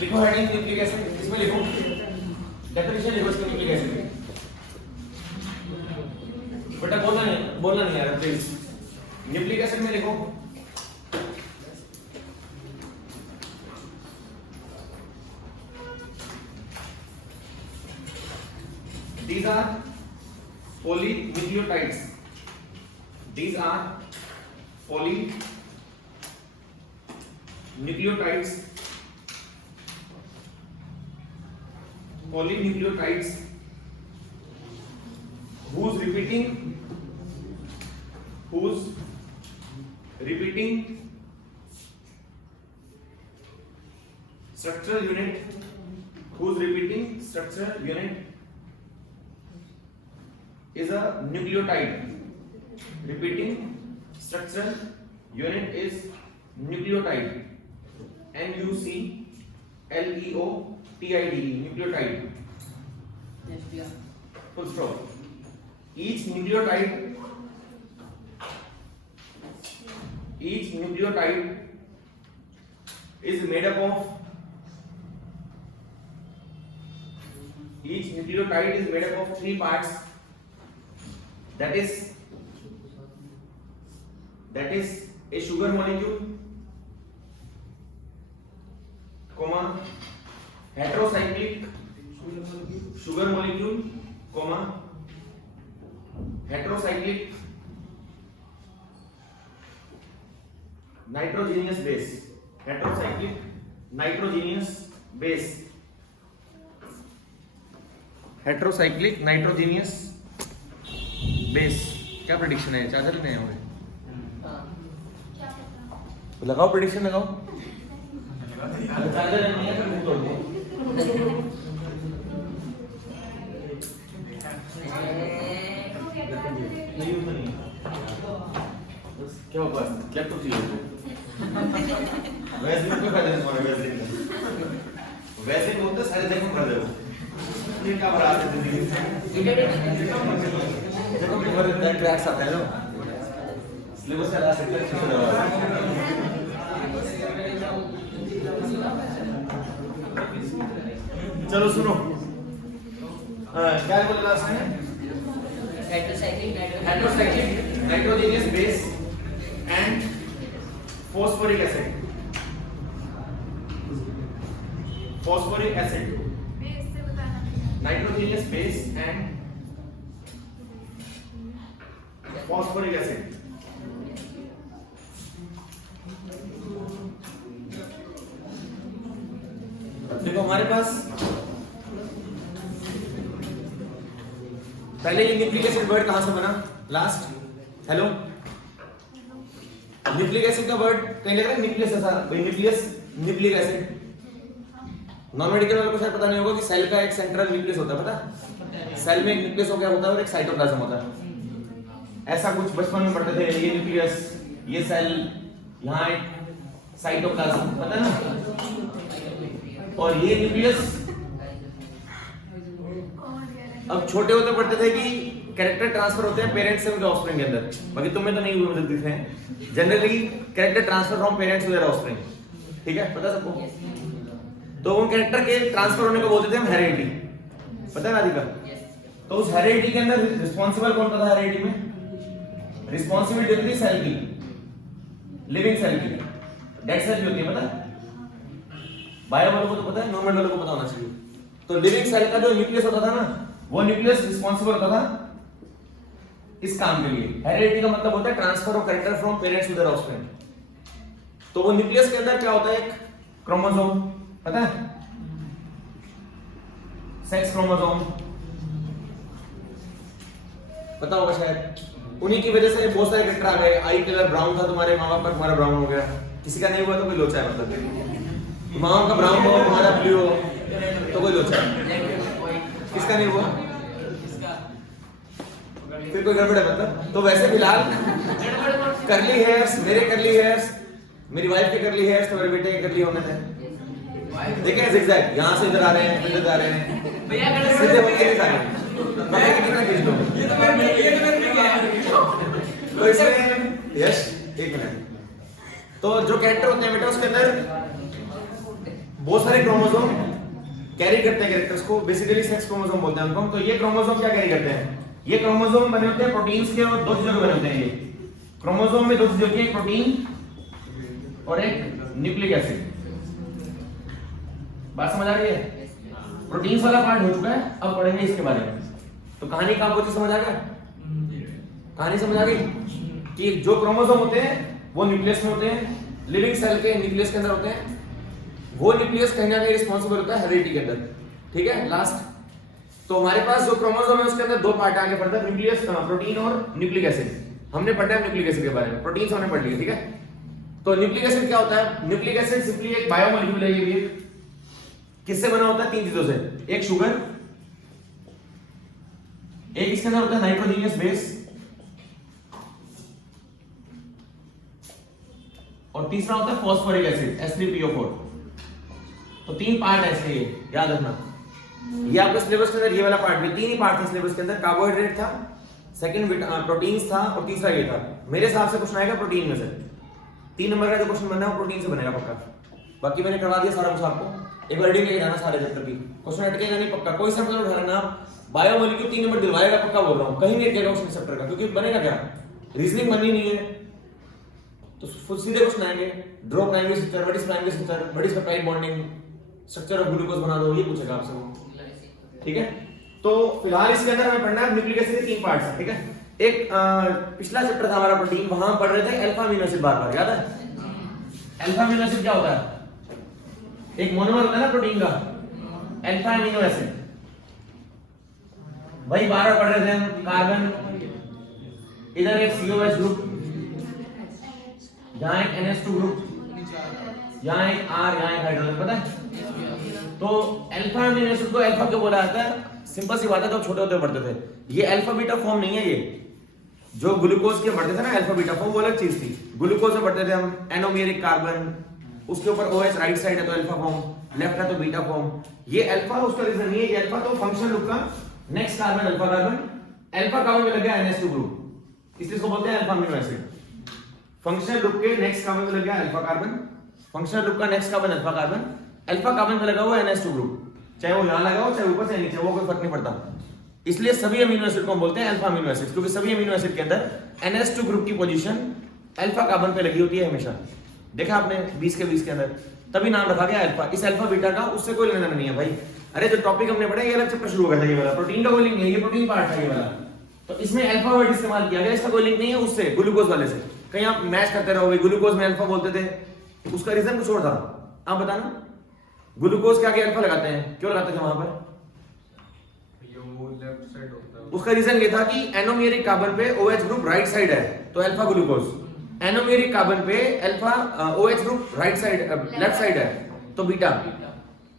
लिखो heading nucleic acid, इसमें लिखो डेफिनेशन लिखो इसकी न्यूक्लिक एसिड की। बेटा बोलना नहीं यार प्लीज। न्यूक्लिक एसिड में लिखो these are polynucleotides. These are polynucleotides. Polynucleotides whose repeating structural unit is a nucleotide. Repeating structural unit is nucleotide. NUCLEOTIDE, nucleotide. Full stop. Each nucleotide is made up of 3 parts. That is a sugar molecule, comma heterocyclic sugar molecule, comma heterocyclic nitrogenous base. Heterocyclic nitrogenous base. Heterocyclic nitrogenous base. क्या prediction है? Charger नहीं है लगाओ, prediction लगाओ। Charger नहीं है तो मुंह तोड़ दो। नहीं क्या होगा? लैपटॉप चाहिए वैसे कोई फायदा नहीं तुम्हारा। वैसे बोलते सारे देखो कर दो। ये क्या बड़ा है जिंदगी से? देखो पेपर इतना क्रैक्स आता है ना, सिलेबस का लास्ट सेक्शन शुरू हो रहा है। चलो सुनो, क्या बोला लास्ट में? Heterocyclic nitrogenous base and phosphoric acid. Phosphoric acid, nitrogenous base and phosphoric acid. देखो हमारे पास पहले ये न्यूक्लिक एसिड वर्ड कहां से बना? लास्ट हेलो, न्यूक्लिक एसिड का वर्ड कहीं लग रहा है न्यूक्लियस ऐसा, भाई nucleus nucleic acid. Non medical वालों को शायद पता नहीं होगा कि सेल का एक सेंट्रल न्यूक्लियस होता है, पता? सेल में एक न्यूक्लियस हो गया होता है और एक साइटोप्लाज्म होता है। ऐसा कुछ बचपन में पढ़ते थे, ये न्यूक्लियस, ये सेल, यहाँ एक साइटोप्लाज्म, पता है ना? और ये न्यूक्लियस अब छोटे होते पढ़ते थे कि कैरेक्टर ट्रांसफर होते हैं पेरेंट्स से उनके ऑफस्प्रिंग के अंदर। बाकी तुम्हें तो नहीं हुए मुझे दिख रहे हैं। Generally character transfer from parents to their offspring, ठीक है? पता सबको? तो उन कैरेक्टर के ट्रांसफर होने को बोलते थे हम हेरेडिटी, पता है राधिका? तो उस हेरेडिटी के अंदर रिस्पॉन्सिबल कौन था? हेरेडिटी में रिस्पॉन्सिबिलिटी होती है सेल की, लिविंग सेल की। डेड सेल भी होती है, पता है? बायो वालों को तो पता है, नॉर्मल वालों को पता होना चाहिए। तो लिविंग सेल का जो न्यूक्लियस होता था ना, वो न्यूक्लियस रिस्पॉन्सिबल होता था इस काम के लिए। हेरेडिटी का मतलब होता है transfer of character from parents to their offspring. तो वो न्यूक्लियस के अंदर क्या होता है? एक क्रोमोसोम, पता है? सेक्स क्रोमोसोम, पता होगा शायद। उन्हीं की वजह से बहुत सारे कैरेक्टर आ गए। आई कलर ब्राउन था तुम्हारे माँ बाप का, तुम्हारा ब्राउन हो गया। किसी का नहीं हुआ तो कोई लोचा है, मतलब माँ बाप का ब्राउन हो, तुम्हारा ब्लू हो तो कोई लोचा है। किसका नहीं हुआ? फिर कोई गड़बड़ है मतलब। तो वैसे फिलहाल करली हेयर्स, मेरे करली हेयर्स, मेरी वाइफ के करली हेयर्स, तुम्हारे बेटे के करली होने थे। देखें zigzag, यहाँ से इधर आ रहे हैं, इधर जा रहे हैं, सीधे होके नहीं जा रहे हैं। पता कि कितना खींच लो। तो इसमें यश एक मिनट। तो जो कैरेक्टर होते हैं बेटा उसके अंदर बहुत सारे क्रोमोसोम कैरी करते हैं कैरेक्टर्स को, बेसिकली सेक्स क्रोमोसोम बोलते हैं उनको। तो ये क्रोमोसोम क्या कैरी करते हैं? ये क्रोमोसोम बने होते हैं प्रोटीन्स के, और दो चीजों के बने होते हैं। ये क्रोमोसोम में दो चीजें होती हैं, एक प्रोटीन और एक न्यूक्लिक एसिड। बात समझ आ रही है? प्रोटीन्स वाला पार्ट हो चुका है, अब पढ़ेंगे इसके बारे में। तो कहानी का आपको समझ आ गया? कहानी समझ आ गई कि जो क्रोमोसोम होते हैं वो न्यूक्लियस में होते हैं, लिविंग सेल के न्यूक्लियस के अंदर होते हैं। वो न्यूक्लियस कहीं ना कहीं रिस्पॉन्सिबल होता है हेरिडिटी के अंदर, ठीक है। लास्ट तो हमारे पास जो क्रोमोसोम है उसके अंदर दो पार्ट आगे पड़ता है, न्यूक्लियस, प्रोटीन और न्यूक्लिक एसिड। हमने पढ़ा है न्यूक्लिक एसिड के बारे में, प्रोटीन्स हमने पढ़ लिया, ठीक है। तो न्यूक्लिक एसिड क्या होता है? न्यूक्लिक एसिड सिंपली एक बायोमोलिक्यूल है। ये भी किससे बना होता है? तीन चीजों से, एक शुगर, एक इसके अंदर होता है नाइट्रोजनियस बेस, और तीसरा होता है फॉस्फोरिक एसिड H3PO4। तो तीन पार्ट है इसके, याद रखना। ये आपके सिलेबस के अंदर ये वाला पार्ट भी, तीन ही पार्ट थे सिलेबस के अंदर। कार्बोहाइड्रेट था, सेकंड प्रोटीन्स था, और तीसरा ये था। मेरे हिसाब से क्वेश्चन आएगा प्रोटीन में से। 3 नंबर का जो क्वेश्चन बनना है वो प्रोटीन से बनेगा पक्का। बाकी मैंने करवा दिया सारा कुछ आपको, एक बार रीडिंग लेके जाना सारे चैप्टर की। क्वेश्चन अटकेगा नहीं पक्का, कोई सा मतलब उठा लेना। बायोमोलिक्यूल 3 नंबर दिलवाएगा पक्का, बोल रहा हूँ, कहीं नहीं अटकेगा क्वेश्चन चैप्टर का, क्योंकि बनेगा क्या, रीजनिंग बननी नहीं है। तो फुल सीधे क्वेश्चन आएंगे, draw primary structure, what is primary structure, what is peptide bonding, structure of glucose बना दो, ये पूछेगा आपसे वो, ठीक है। तो फिलहाल इसके अंदर हमें पढ़ना है न्यूक्लिक एसिड के 3 पार्ट्स हैं, ठीक है। एक पिछला चैप्टर था हमारा प्रोटीन, वहां हम पढ़ रहे थे अल्फा अमीनो एसिड, बार-बार याद है? अल्फा अमीनो एसिड क्या होता है? एक मोनोमर होता है ना प्रोटीन का, अल्फा अमीनो एसिड। वही बार-बार पढ़ रहे थे हम। कार्बन, इधर एक COH ग्रुप, यहाँ एक NH2 ग्रुप, यहाँ एक R, यहाँ एक हाइड्रोजन, पता है? तो अल्फा अमीनो एसिड को अल्फा क्यों बोला जाता है? सिंपल सी बात है, जब छोटे होते पढ़ते थे। ये अल्फा बीटा फॉर्म नहीं है। ये जो ग्लूकोज के पढ़ते थे ना अल्फा बीटा फॉर्म, वो अलग चीज थी। ग्लूकोज में पढ़ते थे हम एनोमेरिक कार्बन, उसके ऊपर OH राइट साइड है तो अल्फा फॉर्म, लेफ्ट है तो बीटा फॉर्म। ये अल्फा उसका रीजन नहीं है, ये अल्फा तो फंक्शन ग्रुप का next carbon alpha carbon, alpha carbon में लग गया NH2 ग्रुप, इसलिए इसको बोलते हैं alpha amino acid. Functional group के नेक्स्ट कार्बन में लग गया अल्फा कार्बन, फंक्शनल ग्रुप का next carbon alpha carbon, alpha carbon में लगा हुआ NH2 ग्रुप, चाहे वो यहां लगा हो चाहे ऊपर से नीचे, वो कोई फर्क नहीं पड़ता। इसलिए सभी अमीनो एसिड को हम बोलते हैं अल्फा अमीनो एसिड, क्योंकि सभी अमीनो एसिड के अंदर NH2 ग्रुप की पोजीशन अल्फा कार्बन पे लगी होती है हमेशा। देखा आपने 20 के 20 के अंदर, तभी नाम रखा गया अल्फा। इस अल्फा बीटा का उससे कोई लेना नहीं है भाई। अरे जो टॉपिक हमने पढ़ा ये अलग चैप्टर शुरू हो गया था, ये वाला प्रोटीन का कोई लिंक नहीं है, ये प्रोटीन पार्ट है ये वाला। तो इसमें अल्फा वर्ड इस्तेमाल किया गया, इसका कोई लिंक नहीं है उससे, ग्लूकोज वाले से। कहीं आप मैच करते रहोगे, ग्लूकोज में अल्फा बोलते थे, उसका रीजन कुछ और था। आप बताना, ग्लूकोज के आगे अल्फा लगाते हैं, क्यों लगाते थे वहां पर? लेफ्ट साइड होता है। उसका रीजन ये था कि एनोमेरिक कार्बन पे OH ग्रुप राइट साइड है तो अल्फा ग्लूकोज, एनोमेरिक कार्बन पे alpha OH group right side left side है तो बीटा।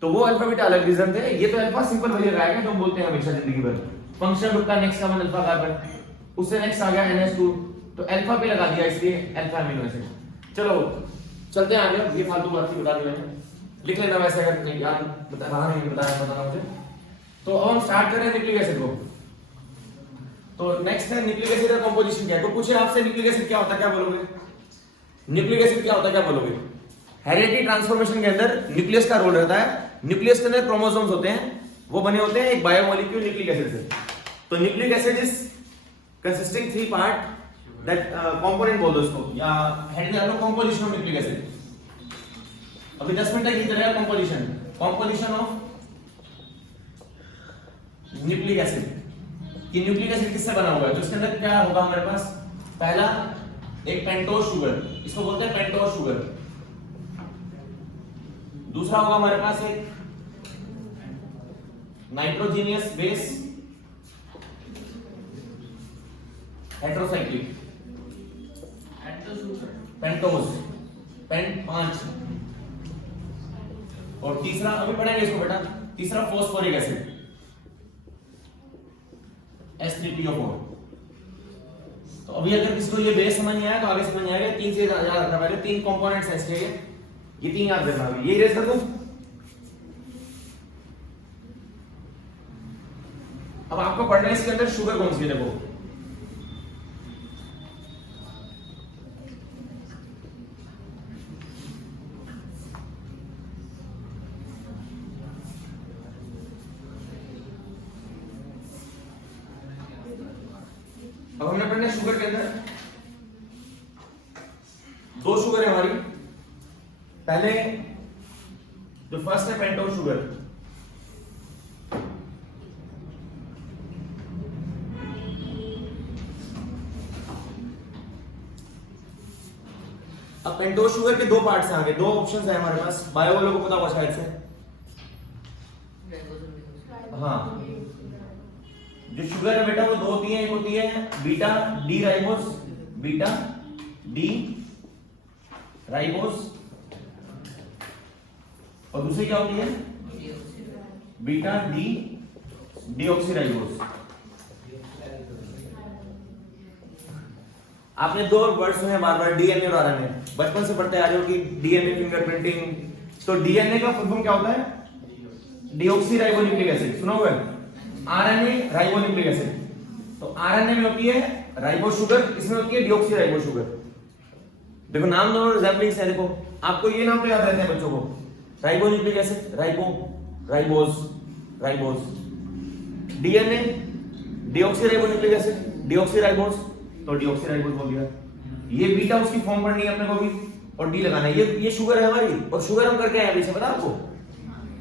तो वो अल्फा बीटा अलग रीजन थे, ये तो अल्फा सिंपल वही लगाएगा जो हम बोलते हैं हमेशा जिंदगी भर। फंक्शन ग्रुप का नेक्स्ट कार्बन अल्फा कार्बन, उससे नेक्स्ट आ गया NH2, तो अल्फा पे लगा दिया इसलिए अल्फा अमीनो एसिड। चलो चलते हैं आगे, ये फालतू बात बता दी मैंने, लिख लेना वैसे अगर नहीं याद बता रहा नहीं बताना मुझे। तो अब हम स्टार्ट करें न्यूक्लिक एसिड को। तो नेक्स्ट है न्यूक्लिक एसिड का कंपोजिशन क्या है। तो पूछे आपसे न्यूक्लिक एसिड क्या होता है, क्या बोलोगे? न्यूक्लिक एसिड क्या होता है, क्या बोलोगे? हेरिडिटी ट्रांसफॉर्मेशन के अंदर न्यूक्लियस का रोल रहता है। न्यूक्लियस के अंदर क्रोमोसोम्स होते हैं, वो बने होते हैं एक बायोमोलिक्यूल न्यूक्लिक एसिड से। तो nucleic acid is consisting 3 part that component बोल दो इसको, या हेड में आलो कंपोजिशन ऑफ न्यूक्लिक एसिड। अभी 10 मिनट तक ये चलेगा कंपोजिशन ऑफ न्यूक्लिक एसिड। कि न्यूक्लिक एसिड किससे बना हुआ है, तो इसके अंदर क्या होगा हमारे पास? पहला एक पेंटोज शुगर, इसको बोलते हैं पेंटोज शुगर। दूसरा होगा हमारे पास एक nitrogenous base heterocyclic, pentose, pent 5। और तीसरा अभी पढ़ेंगे इसको बेटा, तीसरा फॉस्फोरिक एसिड H3PO4। तो अभी अगर किसी को ये बेस समझ नहीं आया तो आगे समझ नहीं आएगा। 3 से याद रखना, पहले 3 कंपोनेंट्स हैं इसके, ये 3 याद रखना। ये इरेज कर दूं। अब आपको पढ़ना है इसके अंदर शुगर कौन सी है, देखो अब हमने पढ़ना है शुगर के अंदर। दो शुगर है हमारी। पहले जो फर्स्ट है पेंटोज शुगर। अब पेंटोज शुगर के दो पार्ट्स हैं आगे, दो ऑप्शंस है हमारे पास। बायो वालों को पता होगा शायद से। हाँ, जो शुगर है बेटा वो दो होती है। एक होती है beta D ribose, beta D ribose, और दूसरी क्या होती है बीटा डी डीऑक्सीराइबोस। आपने दो वर्ड सुने बार बार, डीएनए और आरएनए। बचपन से पढ़ते आ रहे हो कि डीएनए फिंगरप्रिंटिंग। तो डीएनए का फुल फॉर्म क्या होता है? Deoxyribonucleic acid. सुना हुआ है? RNA ribonucleic acid. तो आरएनए में होती है राइबो शुगर, इसमें होती है डीऑक्सीराइबो शुगर। देखो नाम दोनों रिजेम्बलिंग है। देखो आपको ये नाम तो याद रहते हैं बच्चों को, ribonucleic acid, ribo, ribose, ribose. DNA deoxyribonucleic acid, deoxyribose, तो डीऑक्सीराइबोस बोल दिया। ये बीटा उसकी फॉर्म पढ़नी है अपने को भी, और डी लगाना है। ये शुगर है हमारी, और शुगर हम करके आए अभी से, पता आपको?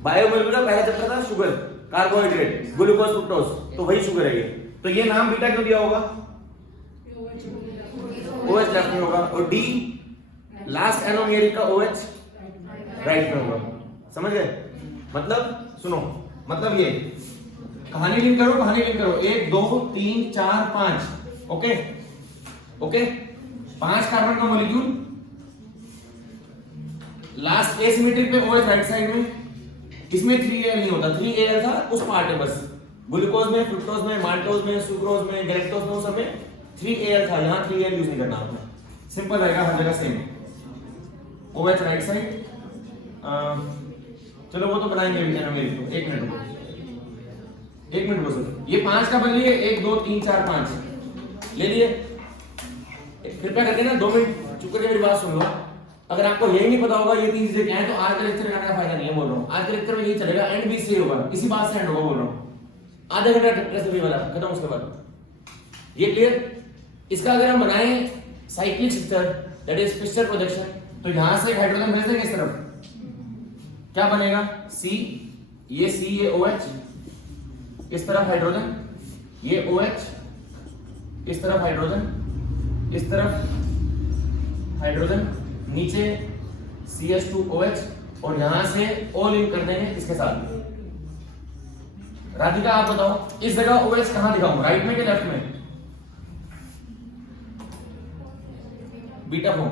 बायोमोलिक्यूलर का पहला चैप्टर था शुगर, कार्बोहाइड्रेट, ग्लूकोज, फ्रुक्टोज, तो वही शुगर है ये। तो ये नाम बीटा क्यों दिया होगा? OH लेफ्ट में होगा, और डी लास्ट एनोमेरिक का OH राइट में होगा। समझ गए? मतलब सुनो, मतलब ये कहानी लिंक करो, कहानी लिंक करो। 1 2 3 4 5, ओके ओके। 5 कार्बन का मॉलिक्यूल, लास्ट एसिमेट्रिक पे OH राइट साइड में। इसमें 3Al नहीं होता, 3Al था उस पार्ट में बस। ग्लूकोज में, फ्रुक्टोज में, माल्टोज में, सुक्रोज में, गैलेक्टोज में, सब में 3Al था। यहां 3Al यूज नहीं करना आपने, सिंपल रहेगा हर जगह सेम। OH right side. चलो वो तो बनाएंगे अभी मेरे को। 1 मिनट रुको, 1 मिनट बस। ये 5 का बन लिए, 1 2 3 4 5 ले लिए। कृपया करके ना 2 मिनट चुप करके मेरी बात सुन लो। अगर आपको यही नहीं पता होगा ये 3 चीजें क्या है, तो आज का लेक्चर करने का फायदा नहीं है। बोल रहा हूँ आज का लेक्चर में यही चलेगा, एंड भी सही होगा, इसी बात से एंड होगा। बोल रहा हूँ आधा घंटा रेसिपी वाला खत्म, उसके बाद ये क्लियर। इसका अगर हम बनाए cyclic structure, that is Fischer projection, तो यहां से हाइड्रोजन भेज देंगे इस तरफ, क्या बनेगा? C, ये C, ये OH, इस तरफ हाइड्रोजन, ये OH, इस तरफ हाइड्रोजन, इस तरफ हाइड्रोजन, नीचे CH2OH, और यहां से O लिंक कर देंगे इसके साथ। राधिका आप बताओ इस जगह OH कहां दिखाऊं, राइट में कि लेफ्ट में? Beta form.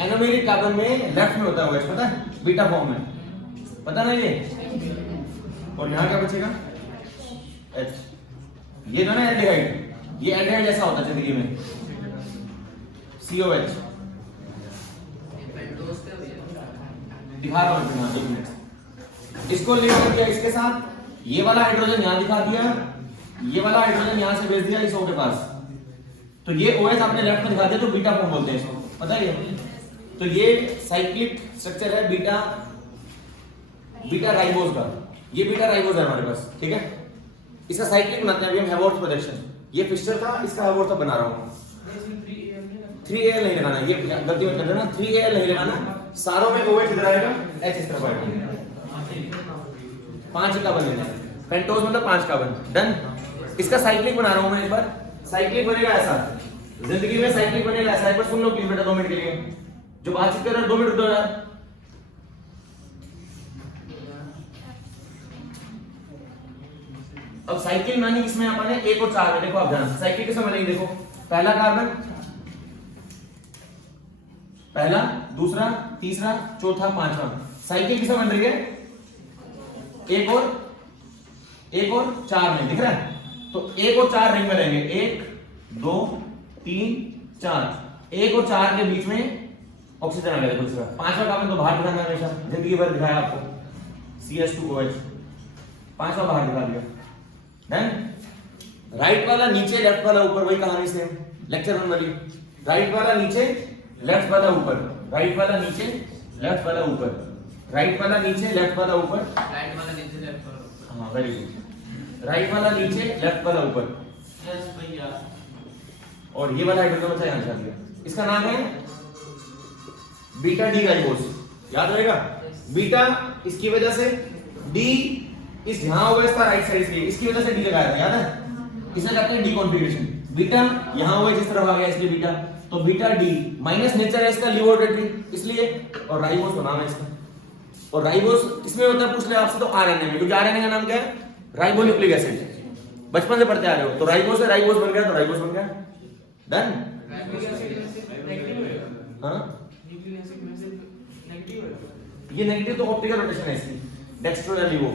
एनोमेरिक कार्बन में लेफ्ट में होता है OH, पता है? बीटा फॉर्म में, पता ना ये? और यहां क्या बचेगा? H। ये जो ना एल्डिहाइड, ये एल्डिहाइड जैसा होता है जिंदगी में, COH। दिखा रहा हूं मैं, 1 मिनट। इसको लिंक कर दिया इसके साथ, ये वाला हाइड्रोजन यहां दिखा दिया, ये वाला हाइड्रोजन यहां से भेज दिया इस O के पास। तो ये OH आपने लेफ्ट में दिखा दिया, तो बीटा फॉर्म बोलते हैं इसको, पता है? तो ये साइक्लिक स्ट्रक्चर है बीटा राइबोज का। ये बीटा राइबोज है हमारे पास, ठीक है? इसका साइक्लिक बनाते हैं अभी हम, हैवॉर्थ प्रोजेक्शन। ये फिशर था, इसका हैवॉर्थ अब बना रहा हूं। 3Al नहीं लगाना, ये गलती मत कर देना, 3Al नहीं लगाना। सारों में OH इधर आएगा, H इस तरफ आएगा। 5 का बन लेना, पेंटोज मतलब 5 का बन। डन। इसका साइक्लिक बना रहा हूं मैं एक बार। साइक्लिक बनेगा ऐसा, जिंदगी में साइक्लिक बनेगा ऐसा। एक बार सुन लो प्लीज बेटा 2 मिनट के लिए, जो बातचीत कर रहे हो 2 मिनट दो यार। अब साइकिल बनानी किसमें अपन है? 1 और 4 में। देखो आप ध्यान, साइकिल किसमें बनेगी? देखो पहला कार्बन, पहला, दूसरा, तीसरा, चौथा, पांचवा। साइकिल किसमें बन रही है? 1 और 4 में, दिख रहा है? तो 1 और 4 रिंग में रहेंगे, 1 2 3 4। 1 और 4 के बीच में ऑक्सीजन आ गया। दूसरा, पांचवा कार्बन तो बाहर दिखाना हमेशा, जिंदगी भर दिखाया आपको, CH2OH। पांचवा बाहर दिखा दिया। डन। राइट वाला नीचे, लेफ्ट वाला ऊपर, वही कहानी सेम, लेक्चर 1 वाली। राइट वाला नीचे, लेफ्ट वाला ऊपर, राइट वाला नीचे, लेफ्ट वाला ऊपर, राइट वाला नीचे, लेफ्ट वाला ऊपर, राइट वाला नीचे लेफ्ट वाला ऊपर। हाँ वेरी गुड। राइट वाला नीचे, लेफ्ट वाला ऊपर। और ये वाला हाइड्रोजन बचा यहाँ चल गया। इसका नाम है बीटा डी राइबोस, याद रहेगा। बीटा इसकी वजह से, डी इस यहां हुआ इसका राइट साइड से, इसकी वजह से डी लगाया था, याद है। इसे कहते हैं डी कॉन्फ़िगरेशन। बीटा यहां हुआ जिस तरफ आ गया इसलिए बीटा, तो बीटा डी माइनस नेचर है इसका लिवोडेटरी इसलिए, और राइबोस का नाम है इसका। और राइबोस किसमें होता है पूछ ले आपसे, तो आरएनए में, क्योंकि आरएनए का नाम क्या है, राइबोन्यूक्लिक एसिड। बचपन से पढ़ते आ रहे हो, तो राइबोस से राइबोस बन गया, तो राइबोस बन गया, डन। हाँ ये नेगेटिव तो ऑप्टिकल रोटेशन है इसकी, डेक्स्ट्रो या लिवो,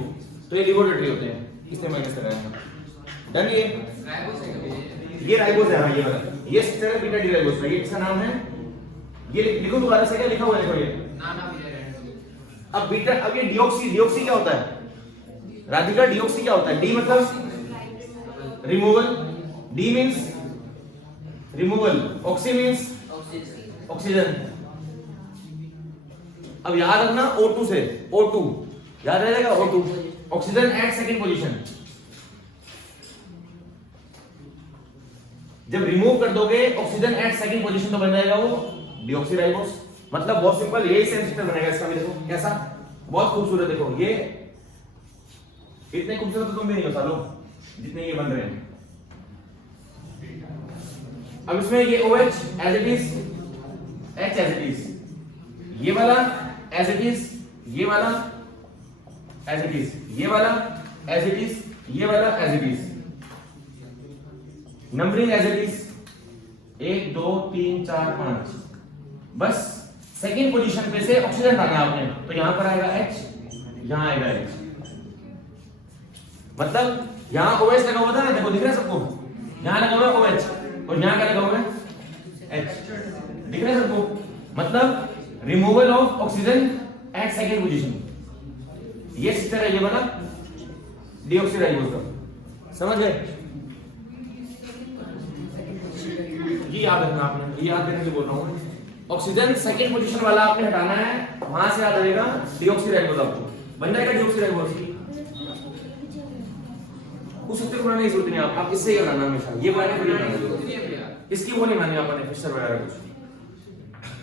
तो ये लिवोडेटरी होते हैं, इसलिए माइनस लगाया। डन। ये राइबोस है, हाँ ये वाला, ये स्ट्रक्चर है बीटा डी राइबोस का। ये इसका नाम है, ये लिखो दोबारा से, क्या लिखा हुआ है देखो ये। अब बीटा, अब ये डिऑक्सी, डिऑक्सी क्या होता है राधिका, डिऑक्सी क्या होता है। डी मतलब removal, D means removal, oxy means oxygen. अब याद रखना O2 से, O2 याद रहेगा, O2 oxygen at second position. जब रिमूव कर दोगे ऑक्सीजन एट सेकंड पोजीशन तो बन जाएगा वो डीऑक्सीराइबोस। मतलब बहुत सिंपल, यही सेम सिस्टम बनेगा इसका भी। देखो कैसा, बहुत खूबसूरत। देखो ये इतने खूबसूरत तो तुम भी नहीं हो सालो जितने ये बन रहे हैं। अब इसमें ये OH as it is, H as it is, ये वाला एज इट इज, ये वाला एज इट इज, ये वाला एज इट इज, ये वाला as it is. Numbering as it is 1 2 3 4 5। बस सेकंड पोजीशन पे से ऑक्सीजन डालना है आपने, तो यहां पर आएगा H, यहां आएगा H। मतलब यहां OH लगा हुआ था ना, देखो दिख रहा है सबको, यहां लगा हुआ है OH और यहां क्या लगा हुआ है H, दिख रहा है सबको। मतलब removal of oxygen at second position, ये सिस्टर है ये वाला डीऑक्सीराइबोस का, समझ गए। ये याद रखना आपने, ये याद करने के लिए बोल रहा हूं। ऑक्सीजन सेकंड पोजीशन वाला आपने हटाना है, वहां से याद रहेगा डीऑक्सीराइबोस, आपको बन जाएगा डीऑक्सीराइबोस। उस सूत्र को बनाने की जरूरत नहीं, आप इससे ही बनाना हमेशा, ये बनाने के लिए इसकी वो नहीं मानी आपने फिशर वगैरह कुछ।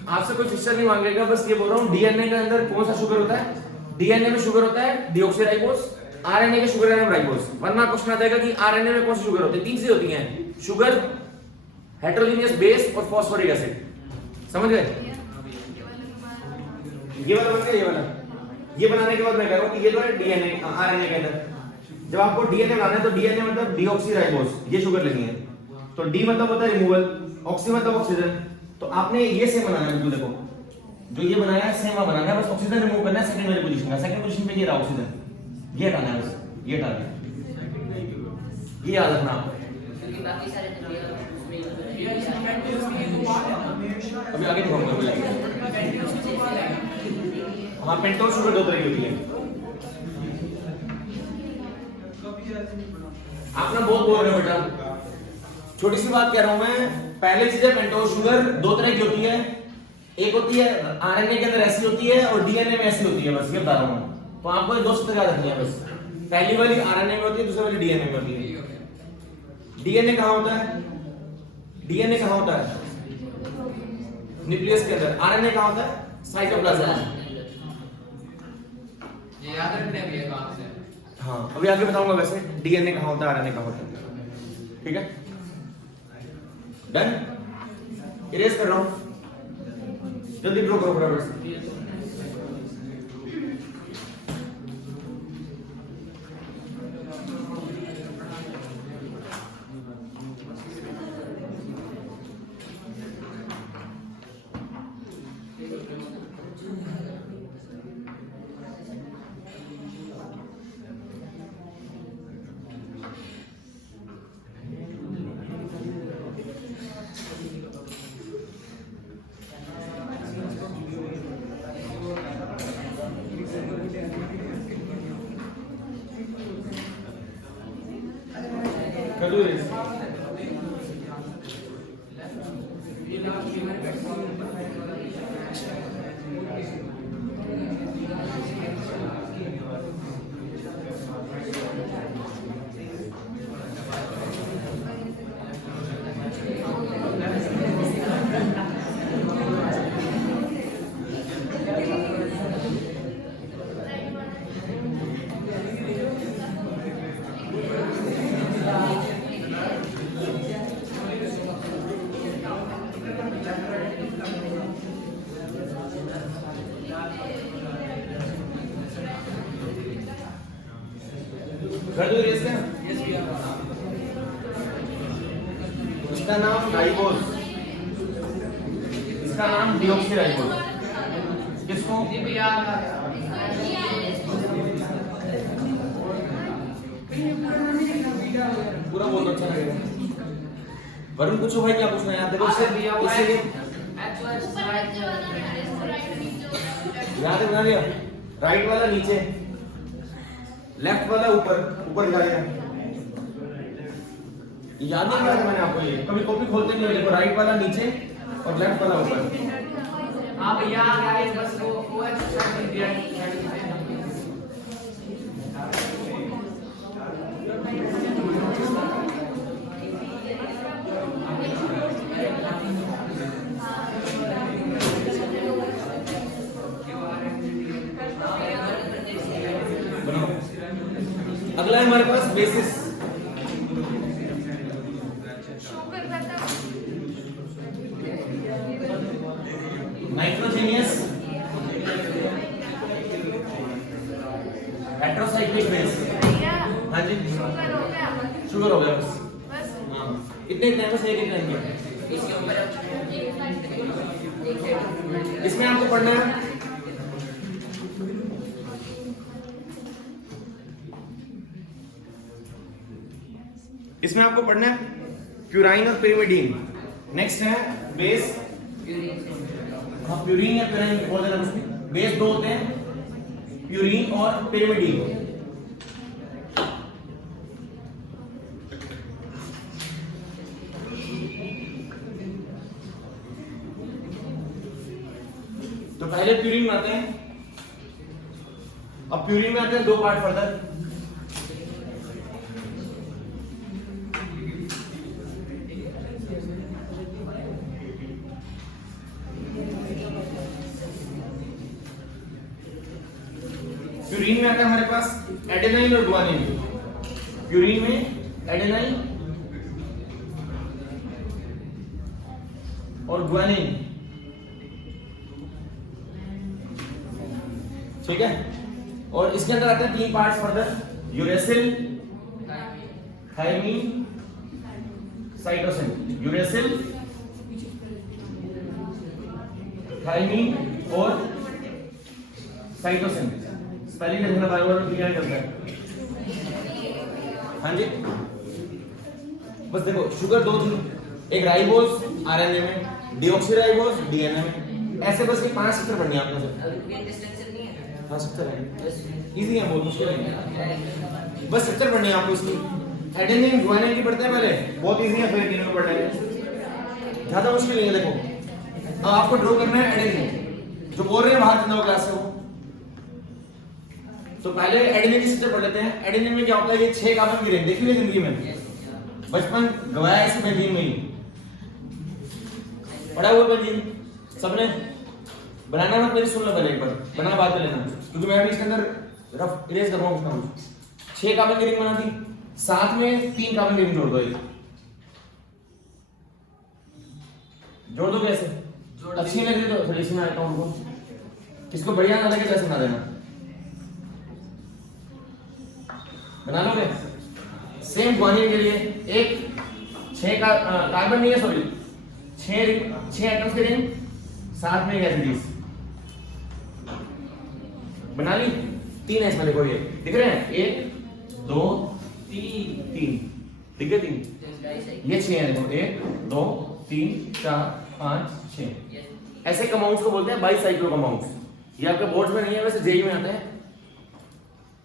आपसे कोई फिशर नहीं मांगेगा, बस ये बोल रहा हूं डीएनए के अंदर कौन सा शुगर होता है, डीएनए में शुगर होता है डीऑक्सीराइबोस, आरएनए के शुगर है राइबोस। वरना क्वेश्चन आ जाएगा कि आरएनए में कौन सी शुगर होती है, 3 चीजें होती हैं, शुगर, हेटेरोजेनियस बेस और फॉस्फोरिक एसिड, समझ गए। ये वाला बन गया, ये वाला। ये बनाने के बाद मैं कह रहा हूं कि ये तो है डीएनए आरएनए के अंदर। जब आपको डीएनए बनाना है तो डीएनए मतलब डीऑक्सीराइबोस, ये शुगर लेनी है, तो डी मतलब होता है रिमूवल, ऑक्सी मतलब ऑक्सीजन। तो आपने ये सेम बनाना है, बिल्कुल देखो जो ये बनाया है सेम बनाना है, बस ऑक्सीजन रिमूव करना है सेकंड वाली पोजीशन का। सेकंड पोजीशन पे ये रहा ऑक्सीजन, ये हटाना है, बस ये हटा दिया। ये याद रखना आपको, क्योंकि बाकी सारे अभी आगे दिखाऊंगा। हाँ पेंटोस शुगर 2 तरह की होती है। आप ना बहुत बोल रहे हो बेटा, छोटी सी बात कह रहा हूं मैं। पहले चीज है पेंटोस शुगर 2 तरह की होती है, एक होती है आरएनए के अंदर ऐसी होती है और डीएनए में ऐसी होती है, बस ये बता रहा हूं। तो आपको ये 2 सूत्र याद रखनी है बस। पहली वाली आरएनए में होती है, दूसरी वाली डीएनए में होती है। डीएनए कहां होता है, डीएनए कहां होता है, न्यूक्लियस के अंदर। आरएनए कहां होता है, साइटोप्लाज्म। ये याद रखने भी है कहां से। हाँ अभी आगे बताऊंगा वैसे डीएनए कहां होता है, आरएनए कहां होता है, ठीक है। डन, इरेज कर रहा हूं, जल्दी ड्रॉ करो बराबर से। कर दो इरेज। कर दो इरेज क्या? Yes, we are. इसका नाम राइबोज, इसका नाम डीऑक्सीराइबोज। किसको? जी भी याद आ गया। पूरा बहुत अच्छा लगेगा। वरुण पूछो भाई क्या पूछना है? याद देखो इससे याद बना लिया। राइट वाला नीचे, लेफ्ट वाला ऊपर, ऊपर दिखा दिया। याद नहीं किया था मैंने आपको? ये कभी कॉपी खोलते नहीं हो। देखो राइट वाला नीचे और लेफ्ट वाला ऊपर। आप याद आ गए बस वो एक्सरसाइज दिया है। अगला है हमारे पास बेसिस। Nitrogenous heterocyclic base. हाँ जी, शुगर हो गया बस। हाँ, इतने टाइम में एक टाइम में इसमें आपको पढ़ना है प्यूराइन और pyrimidine। नेक्स्ट है बेस। हाँ, प्यूरीन या प्यूराइन बोल देना उसमें। बेस दो होते हैं, प्यूरीन और pyrimidine। तो पहले प्यूरीन में आते हैं। अब प्यूरीन में आते हैं दो पार्ट फर्दर। प्यूरीन में आता है हमारे पास एडेनाइन और ग्वानिन। प्यूरीन में एडेनाइन और ग्वानिन, ठीक है। और इसके अंदर आते हैं तीन parts further, uracil, thymine, cytosine. Uracil, thymine और साइटोसिन। स्पेलिंग देखना बार-बार क्लियर करना है। हाँ जी, बस देखो शुगर दो थी, एक राइबोज आरएनए में, डीऑक्सीराइबोज डीएनए में। ऐसे बस ये 5 स्ट्रक्चर पढ़नी है आपने से। हाँ स्ट्रक्चर है, इजी है, बहुत मुश्किल है। बस स्ट्रक्चर पढ़नी है आपको इसकी। एडेनिन ग्वानिन की पढ़ते हैं पहले, बहुत इजी है, फिर तीनों को पढ़ना है, ज्यादा मुश्किल नहीं है। देखो अब आपको ड्रॉ करना है एडेनिन, जो बोल रहे हैं बाहर चंदा क्लास से वो। तो पहले एडेनिन की स्ट्रक्चर पढ़ लेते हैं। एडेनिन में क्या होता है? ये 6 कार्बन की रिंग देखी हुई जिंदगी में, बचपन गवाया इस बेंजीन में ही। पढ़ा हुआ बेंजीन सबने? बनाना मत मेरी, सुन लो पहले एक बार, बना बाद में लेना, क्योंकि मैं भी इसके अंदर रफ इरेज कर रहा हूं कुछ। 6 कार्बन की रिंग बना दी, साथ में 3 कार्बन की रिंग जोड़ दो। जोड़ दो कैसे? अच्छी लग रही तो थोड़ी सी मैं आता हूं उनको, किसको बढ़िया ना लगे वैसे ना देना। बना लोगे? सेम ग्वानिन के लिए एक 6 का कार्बन नहीं है, सॉरी 6 एटम्स के रिंग, साथ में एसिडीज बना ली। 3 है इसमें, देखो ये दिख रहे हैं, 1 2 3 दिख गए 3, ये 6 है। देखो 1 2 3 4 5 6, ऐसे कंपाउंड्स को बोलते हैं बाईसाइक्लो कंपाउंड्स। ये आपके बोर्ड्स में नहीं है, वैसे जेई में आते हैं,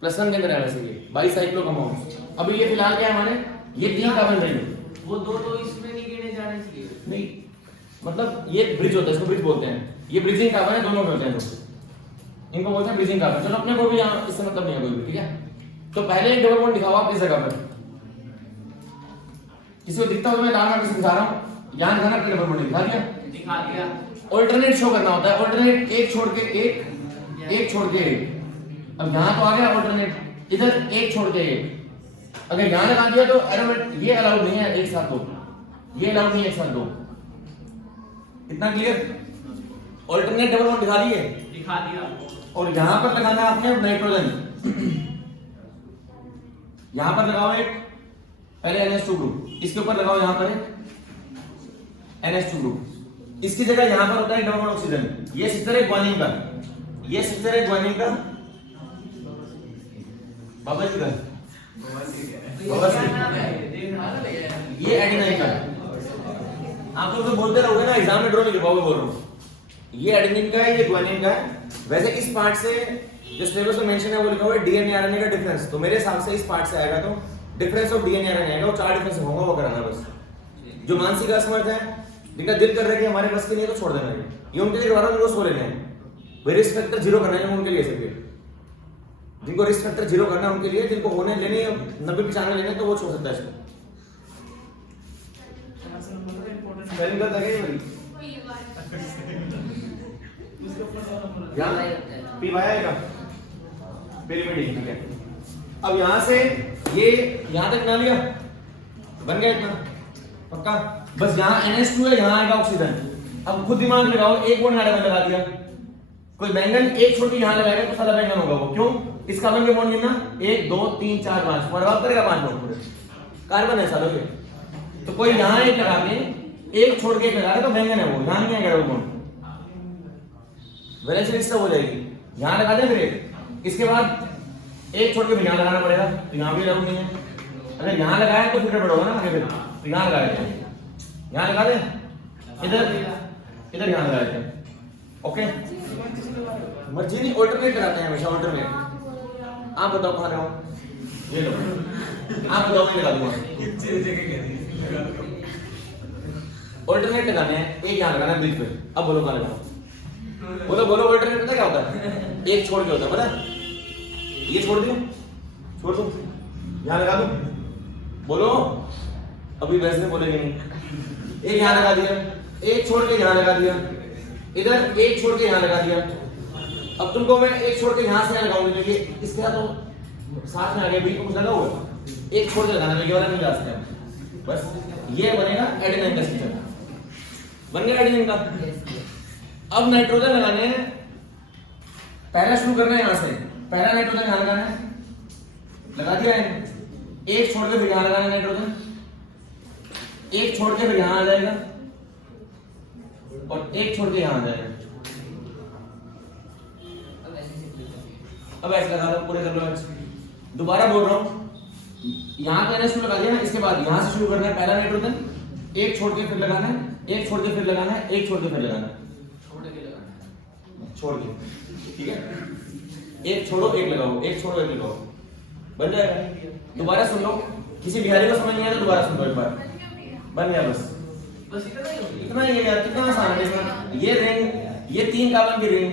+1 के अंदर है वैसे ये बाईसाइक्लो कंपाउंड्स। अभी ये फिलहाल क्या है हमारे, ये 3 कार्बन रिंग। वो दो तो इसमें नहीं गिने जाने चाहिए। नहीं, मतलब ये ब्रिज होता है, इसको ब्रिज बोलते हैं। ये ब्रिजिंग कार्बन है, दोनों में होते हैं, इनको बोलते हैं ब्रिजिंग कार्बन। चलो अपने को भी यहाँ इससे मतलब नहीं है कोई भी, ठीक है। तो पहले एक डबल बॉन्ड दिखाओ आप इस जगह पर, किसी को दिखता हो तो मैं लाना, किसी दिखा रहा हूँ, यहाँ दिखाना, डबल बॉन्ड दिखा दिया, दिखा दिया। ऑल्टरनेट शो करना होता है, ऑल्टरनेट, एक छोड़ के एक छोड़ के एक। अब यहाँ तो आ गया ऑल्टरनेट, इधर एक छोड़ के एक। अगर यहाँ लगा दिया तो एरोमेट, ये अलाउड नहीं है एक साथ दो, ये अलाउड नहीं है एक साथ दो। इतना क्लियर? ऑल्टरनेट डबल बॉन्ड दिखा दिए, दिखा दिया। और यहां पर लगाना है आपने नाइट्रोजन। यहां पर लगाओ एक पहले NH2 ग्रुप, इसके ऊपर लगाओ यहां पर एक NH2 ग्रुप, इसकी जगह यहां पर होता है डबल बॉन्ड ऑक्सीजन। ये स्ट्रक्चर है ग्वानिन का, ये स्ट्रक्चर है ग्वानिन का, बाबा जी का ये एडेनाइन का। आप लोग तो बोलते रहोगे ना, एग्जाम में ड्रॉ नहीं कर पाओगे, बोल रहा हूँ। ये एडेनिन का है, ये ग्वानिन का है। वैसे इस पार्ट से जो सिलेबस में मेंशन है वो लिखा हुआ है डीएनए आरएनए का डिफरेंस, तो मेरे हिसाब से इस पार्ट से आएगा तो डिफरेंस ऑफ डीएनए आरएनए आएगा, वो 4 डिफरेंस होगा, वो कराना बस। जो मानसिक असमर्थ है, जिनका दिल कर रहा है कि हमारे बस के नहीं है तो छोड़ देना है, ये उनके लिए करवा रहा हूं, उनको सो लेने हैं। रिस्क फैक्टर 0 करना है उनके लिए सिर्फ, जिनको रिस्क फैक्टर 0 करना है उनके लिए, जिनको होने लेने 90-95 लेने तो वो छोड़ सकता है इसको। स्पेलिंग गलत है क्या यहाँ पी वाई आएगा पिरामिड, ठीक है। अब यहाँ से ये यहाँ तक ना लिया, बन गया इतना पक्का। बस यहाँ NH2 है, यहाँ आएगा ऑक्सीजन। अब खुद दिमाग लगाओ, एक बॉन्ड यहाँ लगा दिया, कोई बैंगन एक छोटी यहाँ लगाएगा तो सारा बैंगन होगा वो, क्यों? इस कार्बन के बॉन्ड गिनना 1 2 3 4 5 बर्बाद करेगा 5 बॉन्ड पूरे कार्बन है सालों के। तो कोई यहाँ एक लगा के एक छोड़ के एक लगा रहा तो बैंगन है वो, यहाँ नहीं आएगा वो बॉन्ड, वैलेंस डिस्टर्ब हो जाएगी। यहाँ लगा दे फिर एक, इसके बाद एक छोड़ के फिर यहाँ लगाना पड़ेगा, तो यहाँ भी जरूर नहीं है। अगर यहाँ लगाया तो फिर होगा ना आगे, फिर तो यहाँ लगा देते हैं, यहाँ लगा दे, इधर यहाँ लगा देते हैं। ओके, मर्जी नहीं, ऑल्टरनेट कराते हैं हमेशा, ऑल्टरनेट। आप बताओ कहाँ लगाओ, ये लो, आप बताओ, मैं लगा दूंगा। ऑल्टरनेट लगाने हैं, एक यहाँ लगाना है बीच पे। अब बोलो कहाँ लगाओ, बोलो बोलो। ऑल्टरनेट पता क्या होता है? एक छोड़ के होता है, पता है? ये छोड़ दियो, छोड़ दो, यहाँ लगा दो, बोलो। अभी वैसे बोलेंगे नहीं। एक यहाँ लगा दिया, एक छोड़ के यहाँ लगा दिया, इधर एक छोड़ के यहाँ लगा दिया। अब तुमको मैं एक छोड़ के यहाँ से यहाँ लगाऊंगी, देखिए इसके साथ तो साथ में आ गया, बीच में कुछ लगा हुआ, एक छोड़ के लगाना, ये वाला नहीं जा सकते। बस ये बनेगा एडेनाइन का स्ट्रक्चर, बन गया एडेनाइन का। अब नाइट्रोजन लगाने हैं, पहला शुरू करना है यहाँ से, पहला नाइट्रोजन यहाँ लगाना है, लगा दिया है। एक छोड़ के फिर यहाँ लगाना है नाइट्रोजन, एक छोड़ के फिर यहाँ आ जाएगा, और एक छोड़ के यहाँ आ जाएगा। अब ऐसे लगा दो, पूरे कर लो। दोबारा बोल रहा हूँ, यहाँ पे NH2 लगा दिया ना, इसके बाद यहाँ से शुरू करना है, पहला नाइट्रोजन, एक छोड़ के फिर लगाना है, एक छोड़ के फिर लगाना है, एक छोड़ के फिर लगाना है, छोड़ के, ठीक है। एक छोड़ो एक लगाओ, एक छोड़ो एक लगाओ, बन जाएगा। दोबारा सुन लो, किसी बिहारी को समझ नहीं आया तो दोबारा सुन लो एक बार, बन गया। बस इतना ही है यार, कितना आसान है इसमें। ये रिंग, ये 3 कार्बन की रिंग,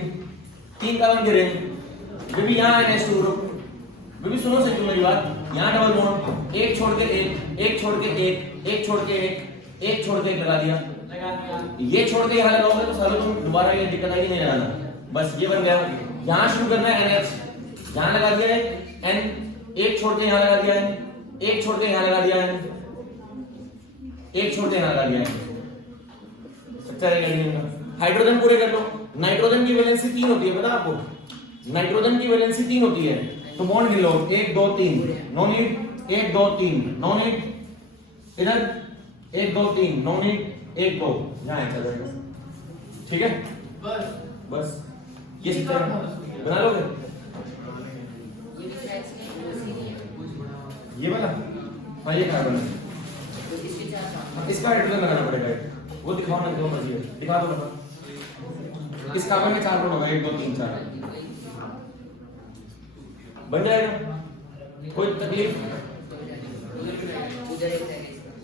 3 कार्बन की रिंग, बेबी यहाँ है NH2 ग्रुप। बेबी सुनो सही मेरी बात, यहाँ डबल बॉन्ड, एक छोड़ के एक छोड़ के एक छोड़ के एक छोड़ के एक लगा दिया। ये छोड़ के यहाँ लगाओगे तो सालों तुम दोबारा ये दिक्कत आएगी, नहीं लगाना। बस ये बन गया। यहाँ शुरू करना है NH, यहाँ लगा दिया है N, एक छोड़ के यहाँ लगा दिया है, एक छोड़ के यहाँ लगा दिया है, एक छोड़ के यहाँ लगा दिया है। अच्छा रहेगा। हाइड्रोजन पूरे कर लो। नाइट्रोजन की वैलेंसी 3 होती है, पता आपको? नाइट्रोजन की वैलेंसी 3 होती है, तो बॉन्ड गिन लो 1 2 3, नो नीड, 1 2 3, नो नीड, इधर 1 2 3, नो नीड, 1 2, यहाँ चल जाएगा, ठीक है। बस ये बना लोगे ये वाला। हाँ ये कार्बन है, इसका हाइड्रोजन लगाना पड़ेगा, वो दिखाओ ना, दो मर्जी है, दिखा दो बता। इस कार्बन में 4 बॉन्ड होगा, 1 2 3 4, बन जाएगा, कोई तकलीफ?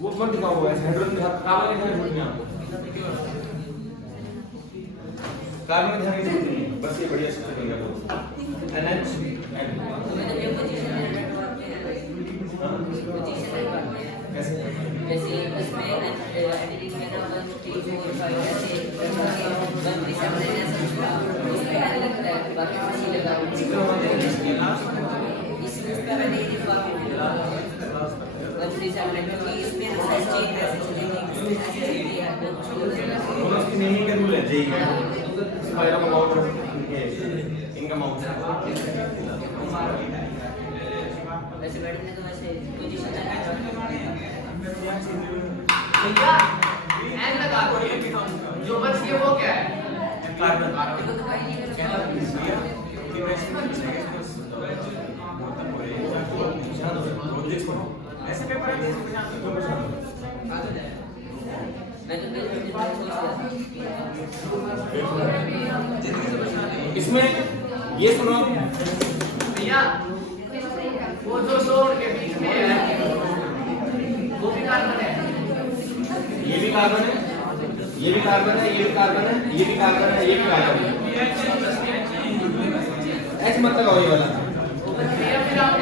वो मत दिखाओ, हाइड्रोजन दिखा, कार्बन के ध्यान नहीं, कार्बन के ध्यान नहीं, बस ये बढ़िया से कर लो। NH कैसे? जैसे इसमें एडिटिंग में ना 1 2 3 4 5 ऐसे 1 3 7 इसमें अलग है, बाकी किसी लगा इसमें एडिटिंग बाकी 1 3 7 इसमें साइज चेंज ऐसे चलेगी, नहीं कर लो, ले जाइए। Square of about income out. वैसे बैठने तो वैसे पोजीशन है भैया एन लगा दो, जो बच गया वो क्या है? कार्बन। देखो तो भाई नहीं करना ऐसे पेपर है मैं तो पहले सोच रहा इसमें ये सुनो भैया वो जो जोड़ के बीच में है वो भी कार्बन है। ये भी कार्बन है, ये भी कार्बन है, ये भी कार्बन है, ये भी कार्बन है, ये भी कार्बन है। एच मत लगाओ ये वाला। भैया फिर आप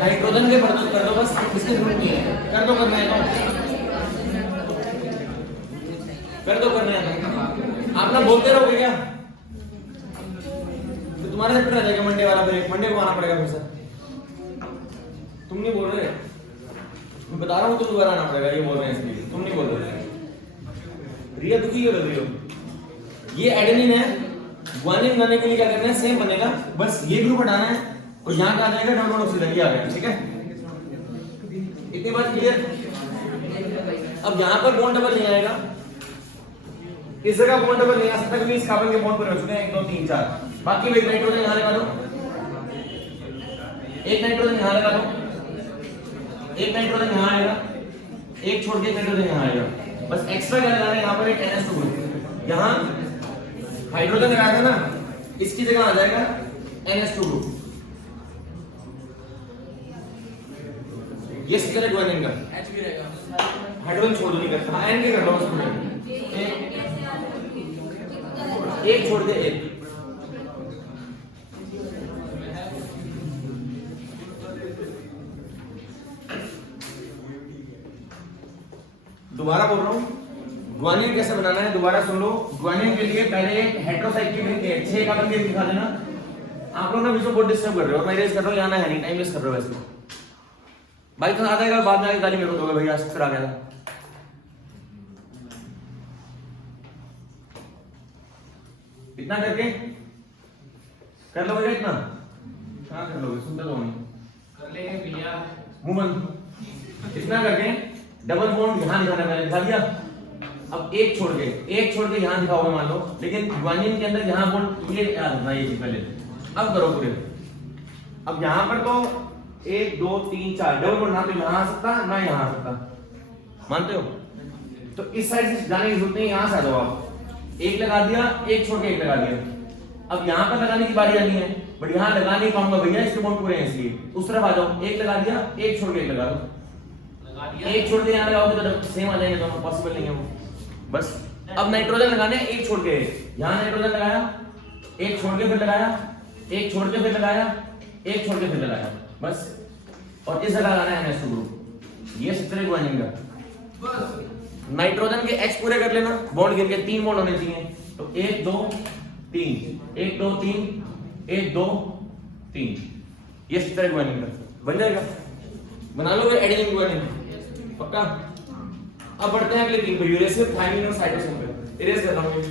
हाइड्रोजन के कर दो बस, इसकी जरूरत नहीं है। कर दो करना है तो कर दो करना है। आप ना बोलते रहोगे क्या? तो तुम्हारा सेक्टर आ जाएगा मंडे वाला, फिर मंडे को आना पड़ेगा फिर से। तुम नहीं बोल रहे, मैं बता रहा हूँ, तुम दोबारा आना पड़ेगा। ये बोल रहे हैं इसलिए, तुम नहीं बोल रहे। रिया दुखी क्यों लग रही हो? ये एडेनिन है, गुआनिन बनाने के लिए क्या करना है? सेम बनेगा, बस ये ग्रुप हटाना है और यहाँ का आ जाएगा डबल ऑक्सीजन। ये आ गया, ठीक है? इतनी बात क्लियर? अब यहाँ पर बॉन्ड डबल नहीं आएगा, इस जगह बॉन्ड डबल नहीं आ सकता क्योंकि इस कार्बन के बॉन्ड पर रह चुके हैं 1 2 3 4। बाकी एक नाइट्रोजन यहाँ लगा दो, एक नाइट्रोजन यहाँ लगा दो, एक नाइट्रोजन यहाँ आएगा, एक छोड़ के नाइट्रोजन यहाँ आएगा। बस एक्स्ट्रा क्या लगाना है यहाँ पर? एक NH2 ग्रुप। यहाँ हाइड्रोजन लगाया था ना, इसकी जगह आ जाएगा NH2 ग्रुप। ये सिक्कर है गुआनिन का। एच भी रहेगा, हाइड्रोजन छोड़ दो, नहीं करता। हाँ, N के कर लो बस पूरे। एक छोड़ दे, एक। दोबारा बोल रहा हूँ, गुआनिन कैसे बनाना है दोबारा सुन लो। गुआनिन के लिए पहले हेटेरोसाइक्लिक 6 कार्बन के दिखा देना। आप लोग ना बीच में बहुत डिस्टर्ब कर रहे हो, मैं रेस कर रहा हूँ, यहाँ ना है नहीं, टाइम वेस्ट कर रहे हो वैसे। भाई तो आ जाएगा, बाद में आके गाली मेरे को दोगे, भैया फिर आ गया था। इतना करके कर लोगे क्या? इतना हाँ कर लोगे, सुनते तो नहीं। कर लेंगे भैया। मुंह बंद। इतना करके डबल बॉन्ड यहाँ दिखाना, मैंने दिखा दिया। अब एक छोड़ के यहाँ दिखाओगे मान लो, लेकिन गुआनिन के अंदर यहाँ बॉन्ड ये याद रखना, ये चीज पहले। अब करो पूरे। अब यहाँ पर तो 1 2 3 4 डबल बॉन्ड ना तो यहाँ आ सकता ना यहाँ आ सकता, मानते हो? तो इस साइड से जाने की जरूरत नहीं, यहाँ से आ जाओ आप। एक लगा दिया, एक छोड़ के एक लगा दिया। अब यहाँ पर लगाने की बारी आनी है, बट यहाँ लगा नहीं पाऊंगा भैया, इसके बॉन्ड पूरे हैं इसलिए। उस तरफ आ जाओ, एक लगा दिया, एक छोड़ के एक लगा दो। एक छोड़ के यहाँ लगाओगे तो सेम आ जाएंगे दोनों, पॉसिबल नहीं है वो। बस अब नाइट्रोजन लगाने, एक छोड़ के यहाँ नाइट्रोजन लगाया, एक छोड़ के फिर लगाया, एक छोड़ के फिर लगाया, एक छोड़ के फिर लगाया, बस। और इस जगह लगाना है NH2 ग्रुप। ये स्ट्रक्चर है गुआनिन का। नाइट्रोजन के H पूरे कर लेना, बॉन्ड गिर के 3 बॉन्ड होने चाहिए। तो 1 2 3, 1 2 3, 1 2 3। ये स्ट्रक्चर है गुआनिन का, बन जाएगा। बना लोगे एडेनिन गुआनिन, पक्का? अब बढ़ते हैं अगले 3 पे, यूरेसिल, थायमिन और साइटोसिन पे। इरेज कर रहा हूं।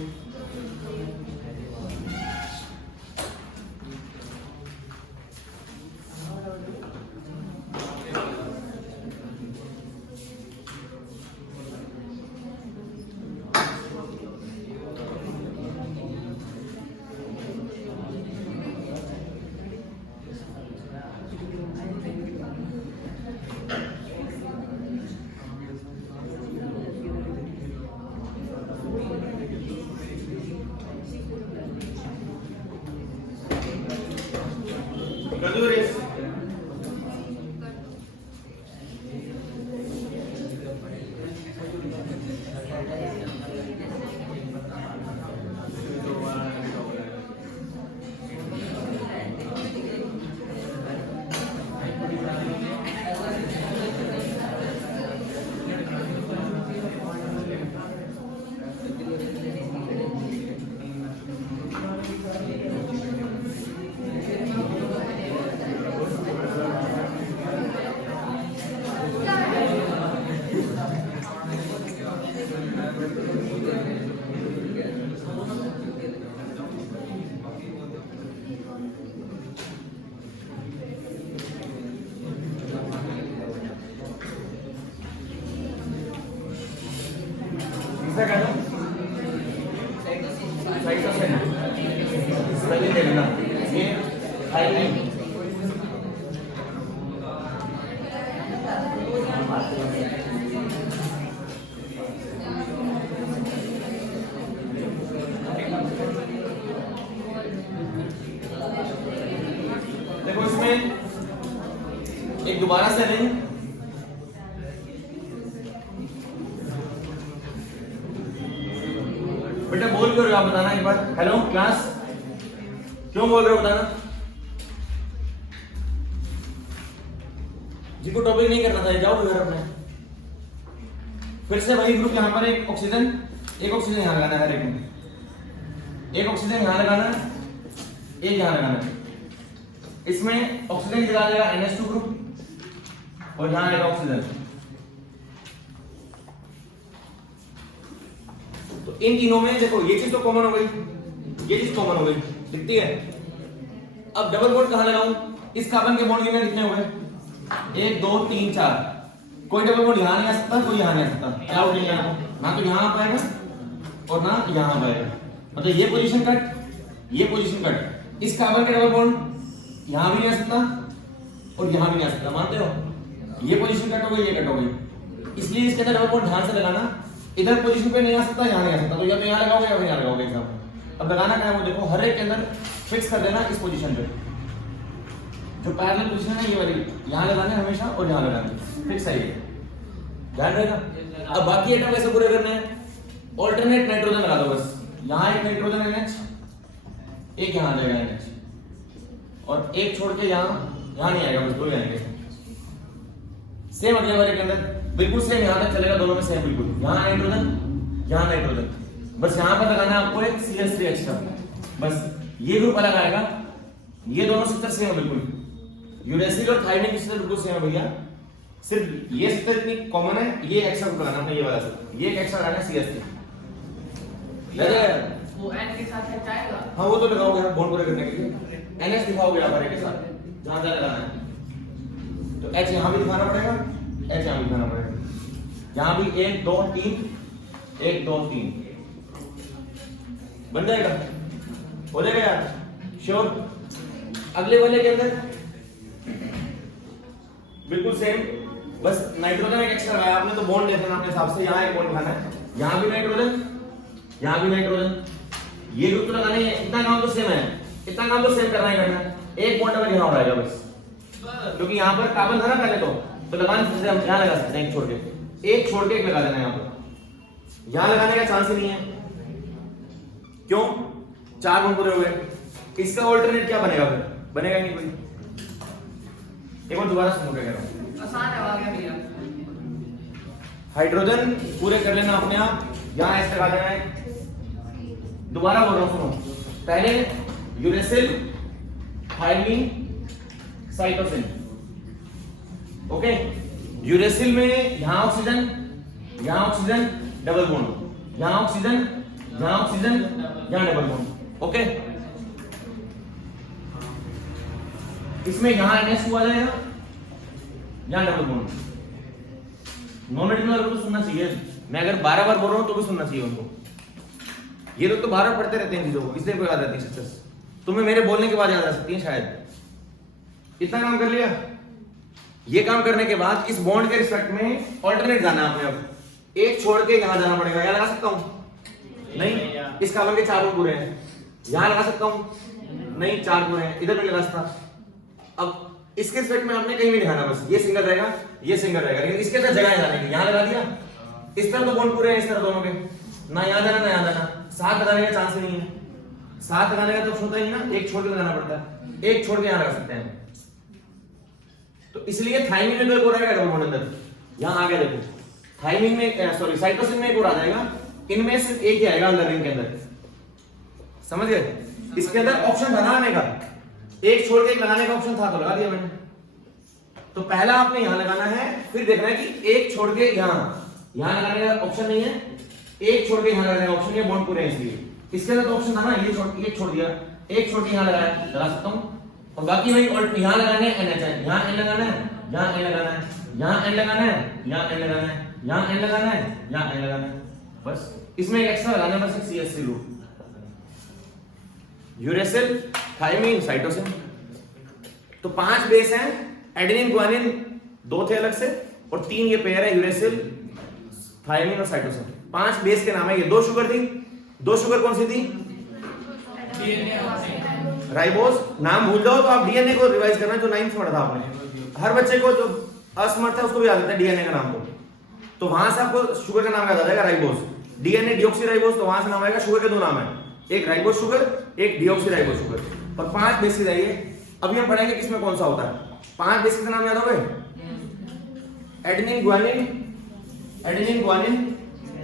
कर दो रेस। तीसरा क्या था? साइटोसिन। स्पेलिंग दे लेना, ये थायमिन। देखो इसमें एक दोबारा से लिंक, बेटा बोल क्यों रहे हो आप, बताना एक बार। हेलो क्लास, क्यों बोल रहे हो बताना। जिसको टॉपिक नहीं करना था जाओ घर अपने। फिर से वही ग्रुप, यहां पर एक ऑक्सीजन यहां लगाना है, हर एक में एक ऑक्सीजन यहां लगाना है, एक यहां लगाना है। इसमें ऑक्सीजन की जगह जाएगा NH2 ग्रुप और यहां आएगा ऑक्सीजन। तो इन तीनों में देखो ये चीज तो कॉमन हो गई, ये चीज कॉमन हो गई, दिखती है। अब डबल बॉन्ड कहां लगाऊं? इस कार्बन के बॉन्ड कितने कितने हुए? 1 2 3 4। कोई डबल बॉन्ड यहां नहीं आ सकता, कोई यहां नहीं आ सकता। डाउट नहीं है, ना तो यहां आ पाएगा और ना यहां आ पाएगा। मतलब ये पोजीशन कट, ये पोजीशन कट। इस कार्बन के डबल बॉन्ड यहां भी नहीं आ सकता और यहां भी नहीं आ सकता, मानते हो? ये पोजीशन कट हो गई, ये कट हो गई। इसलिए इसके अंदर डबल बॉन्ड ध्यान से लगाना। इधर पोजीशन पे नहीं आ सकता, यहां नहीं आ सकता, तो या तो यहां लगाओगे या फिर यहां लगाओगे एग्जाम। अब लगाना क्या है वो देखो, हर एक के अंदर फिक्स कर देना इस पोजीशन पे। जो पैरेलल पोजीशन है ये वाली, यहां लगाना है हमेशा और यहां लगाना है, फिक्स है ये, ध्यान रहेगा। अब बाकी एटम कैसे पूरे करने हैं? ऑल्टरनेट नाइट्रोजन लगा दो बस। यहां एक नाइट्रोजन NH, एक यहां आ जाएगा NH, और एक छोड़ के यहां नहीं आएगा, बस दो ही आएंगे। सेम अगले वाले के अंदर बिल्कुल सेम, यहां तक चलेगा, दोनों में सेम बिल्कुल। यहां नाइट्रोजन, यहां नाइट्रोजन, बस यहां पर लगाना है आपको एक CH3 एक्स्ट्रा, बस ये ग्रुप अलग आएगा। ये दोनों स्ट्रक्चर सेम है बिल्कुल, यूरेसिल और थायमिन की स्ट्रक्चर बिल्कुल सेम है भैया। सिर्फ ये स्ट्रक्चर इतनी कॉमन है, ये एक्स्ट्रा ग्रुप लगाना है, ये वाला ये एक एक्स्ट्रा लगाना है CH3 लगा। वो N के साथ हटाएगा। हाँ वो तो लगाओगे आप बॉन्ड पूरे करने के लिए। NH दिखाओगे आप हर एक के साथ जहां जहां लगाना है। तो H यहां भी दिखाना पड़ेगा, H यहां भी दिखाना पड़ेगा। यहां भी 1 2 3 1 2 3 बन जाएगा, हो जाएगा यार, श्योर। अगले वाले के अंदर बिल्कुल सेम, बस नाइट्रोजन एक एक्स्ट्रा लगाया आपने, तो बॉन्ड लेते हैं अपने हिसाब से। यहां एक बॉन्ड लगाना है, यहां भी नाइट्रोजन, यहां भी नाइट्रोजन। ये ग्रुप तो लगाना ही है, इतना काम तो सेम है, इतना काम तो सेम करना ही करना है। एक बॉन्ड अगर यहां उड़ाएगा बस, क्योंकि यहां पर कार्बन था ना पहले, तो लगाने से हम यहां लगा सकते हैं, एक छोड़ के एक लगा देना। यहां पर यहां लगाने का चांस ही नहीं है, क्यों? 4 बॉन्ड पूरे हो गए। इसका ऑल्टरनेट क्या बनेगा फिर? बनेगा नहीं कोई। एक बार दोबारा सुनो क्या कह रहा हूं। आसान है, आ गया भैया। हाइड्रोजन पूरे कर लेना अपने आप, यहां ऐसे लगा देना है। दोबारा बोल रहा हूं सुनो, पहले uracil, thymine, cytosine, okay. Uracil में यहां ऑक्सीजन, डबल बॉन्ड, यहां ऑक्सीजन, यहां डबल बॉन्ड, ओके। इसमें यहां NH2 आ जाएगा, यहां डबल बॉन्ड। नॉन-मेडिकल वालों को सुनना चाहिए, मैं अगर 12 बार बोल रहा हूं तो भी सुनना चाहिए उनको। ये लोग तो 12 बार पढ़ते रहते हैं चीजों को, इसलिए कोई याद रहती है सक्सेस। तुम्हें मेरे बोलने के बाद याद आ सकती है शायद। इतना काम कर लिया। ये काम करने के बाद इस बॉन्ड के रिस्पेक्ट में ऑल्टरनेट जाना है आपने। अब एक छोड़ के यहां जाना पड़ेगा। यहां लगा सकता हूं? नहीं, इस कार्बन के 4 पूरे हैं। यहां लगा सकता हूं? नहीं, 4 पूरे हैं, इधर नहीं लगा सकता। अब इसके रिस्पेक्ट में आपने कहीं भी दिखाना, बस ये सिंगल रहेगा, ये सिंगल रहेगा, लेकिन इसके अंदर जगह है जाने की। यहां लगा दिया, इस तरह तो बॉन्ड पूरे हैं, इस तरह दोनों के, ना यहां जाना ना यहां जाना। साथ लगाने का चांस ही नहीं है। साथ लगाने का तो होता ही ना, एक छोड़ के लगाना पड़ता है, एक छोड़ के यहां लगा सकते हैं। तो इसलिए थायमिन में तो एक और आएगा डबल बॉन्ड अंदर, यहां आ गया देखो। थायमिन में सॉरी साइटोसिन में एक और आ जाएगा, इनमें सिर्फ एक ही आएगा अंदर रिंग के अंदर, समझ गए? इसके अंदर ऑप्शन था आने का, एक छोड़ के एक लगाने का ऑप्शन था तो लगा दिया मैंने। तो पहला आपने यहां लगाना है, फिर देखना है कि एक छोड़ के यहां लगाने का ऑप्शन नहीं है, एक छोड़ के यहां लगाने का ऑप्शन है, बॉन्ड पूरे हैं इसलिए। इसके अंदर तो ऑप्शन था ना, ये छोड़ दिया, एक छोड़ के यहां लगा सकता हूं, और बाकी वही यहां लगाने NH है, यहां N लगाना है, यहां N लगाना है, यहां N लगाना है, यहां N लगाना है, यहां N लगाना है, यहां N लगाना है, बस इसमें एक एक्स्ट्रा लगाना है, बस CH3 group, uracil, thymine, cytosine. तो 5 बेस हैं, एडेनिन ग्वानिन 2 थे अलग से, और 3 ये पेयर है, यूरेसिल, थायमिन और साइटोसिन। 5 बेस के नाम है ये। 2 शुगर थी, 2 शुगर कौन सी थी? राइबोज। नाम भूल जाओ तो आप डीएनए को रिवाइज करना, जो 9th में पढ़ा था आपने। हर बच्चे को जो असमर्थ है उसको भी याद रहता है डीएनए का नाम। तो वहां से आपको शुगर का नाम याद आ जाएगा, राइबोज। डीएनए डीऑक्सीराइबोज, तो वहां से नाम आएगा। शुगर के 2 नाम है, एक राइबोज शुगर, एक डीऑक्सीराइबोज शुगर, और 5 बेसिस है ये। अभी हम पढ़ेंगे किसमें कौन सा होता है। 5 बेसिस के नाम याद हो गए? Adenine guanine,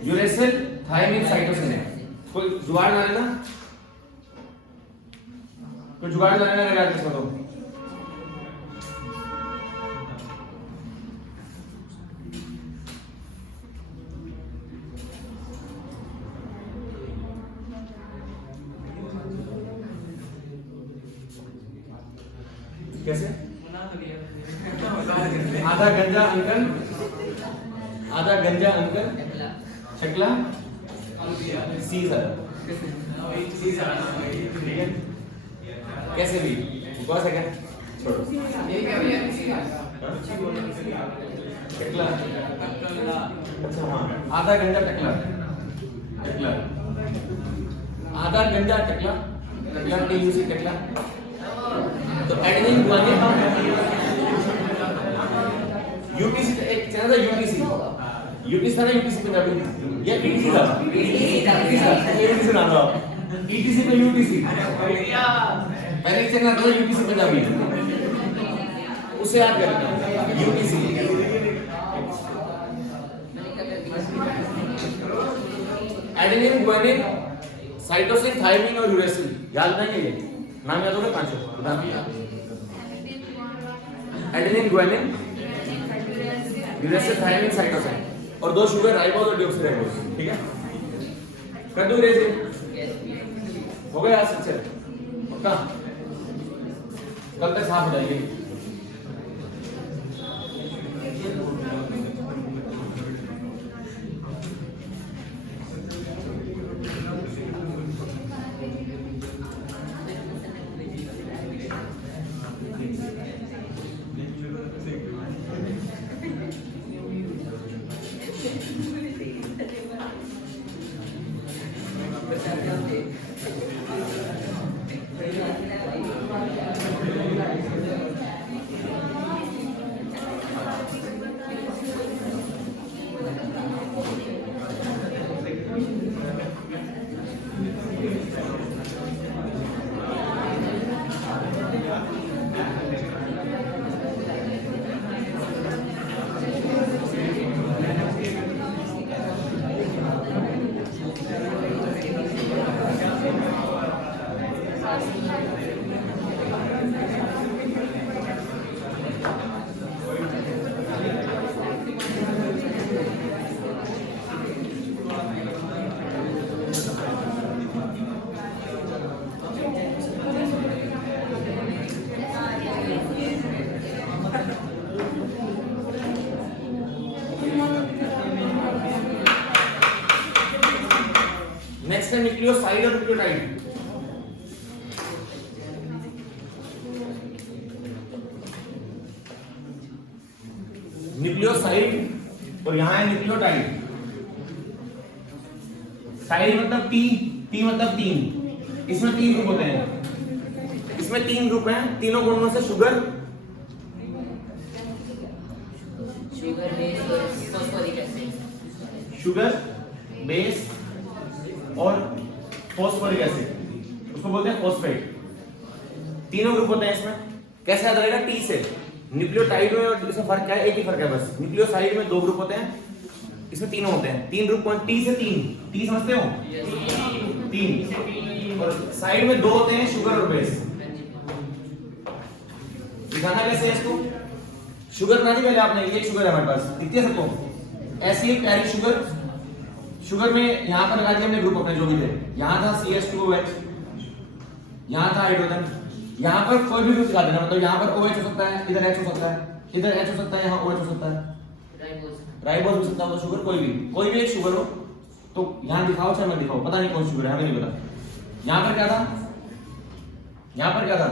uracil, thymine, cytosine है। कोई जुगाड़ ना लेना, कोई जुगाड़ ना लेना, याद रखो। कैसे? आधा गंजा अंकल, आधा गंजा अंकल, शक्ला सी सर, ठीक है? कैसे भी बस है क्या? छोड़ो। टकला, अच्छा हाँ, आधा गंजा टकला, आधा गंजा टकला, TUC टकला। तो एडेनिन ग्वानिन यूटीसी, एक चैनल था यूटीसी था ना, यूटीसी पंजाबी या ईटीसी था, ईटीसी नाम था, ईटीसी पे यूटीसी पहले एक चैनल था यूटीसी पंजाबी, उसे याद करना UTC. Adenine guanine, cytosine, thymine और यूरेसिल, याद नहीं है ये नाम? याद होगा 5 adenine guanine, uracil, thymine, cytosine, और 2 शुगर, राइबोज और डीऑक्सीराइबोज, ठीक है? कर दूं रेज? हो गया आज से पक्का? कल तक साफ हो जाएगी। नेक्स्ट है न्यूक्लियोसाइड और न्यूक्लियोटाइड। न्यूक्लियोसाइड और यहां है न्यूक्लियोटाइड। साइड मतलब टी मतलब 3। इसमें 3 ग्रुप होते हैं, इसमें 3 ग्रुप हैं। तीनों ग्रुपों से शुगर, शुगर बेस और फॉस्फोरिक एसिड, उसको बोलते हैं फॉस्फेट। तीनों ग्रुप होते हैं इसमें। कैसे याद रहेगा? टी से। न्यूक्लियोटाइड में और इसमें फर्क क्या है? एक ही फर्क है बस। न्यूक्लियोसाइड में 2 ग्रुप होते हैं, इसमें तीनों होते हैं। 3 ग्रुप कौन? टी से 3। टी समझते हो? 3। और साइड में 2 होते हैं, शुगर और बेस। दिखाना कैसे है इसको? शुगर बनानी पहले आपने। ये शुगर है हमारे पास, दिखती है सबको? ऐसी एक प्यारी शुगर। शुगर में यहां पर लगा दिया हमने ग्रुप अपने जो भी थे। यहां था CH2OH, यहां था हाइड्रोजन। यहां पर कोई भी ग्रुप दिखा देना, मतलब यहां पर OH हो सकता है, इधर H हो सकता है, इधर H हो सकता है, यहां OH हो सकता है, राइबोज हो सकता है। तो शुगर कोई भी एक शुगर हो, तो यहाँ दिखाओ चाहे मैं दिखाओ, पता नहीं कौन शुगर है, हमें नहीं पता। यहाँ पर क्या था, यहाँ पर क्या था,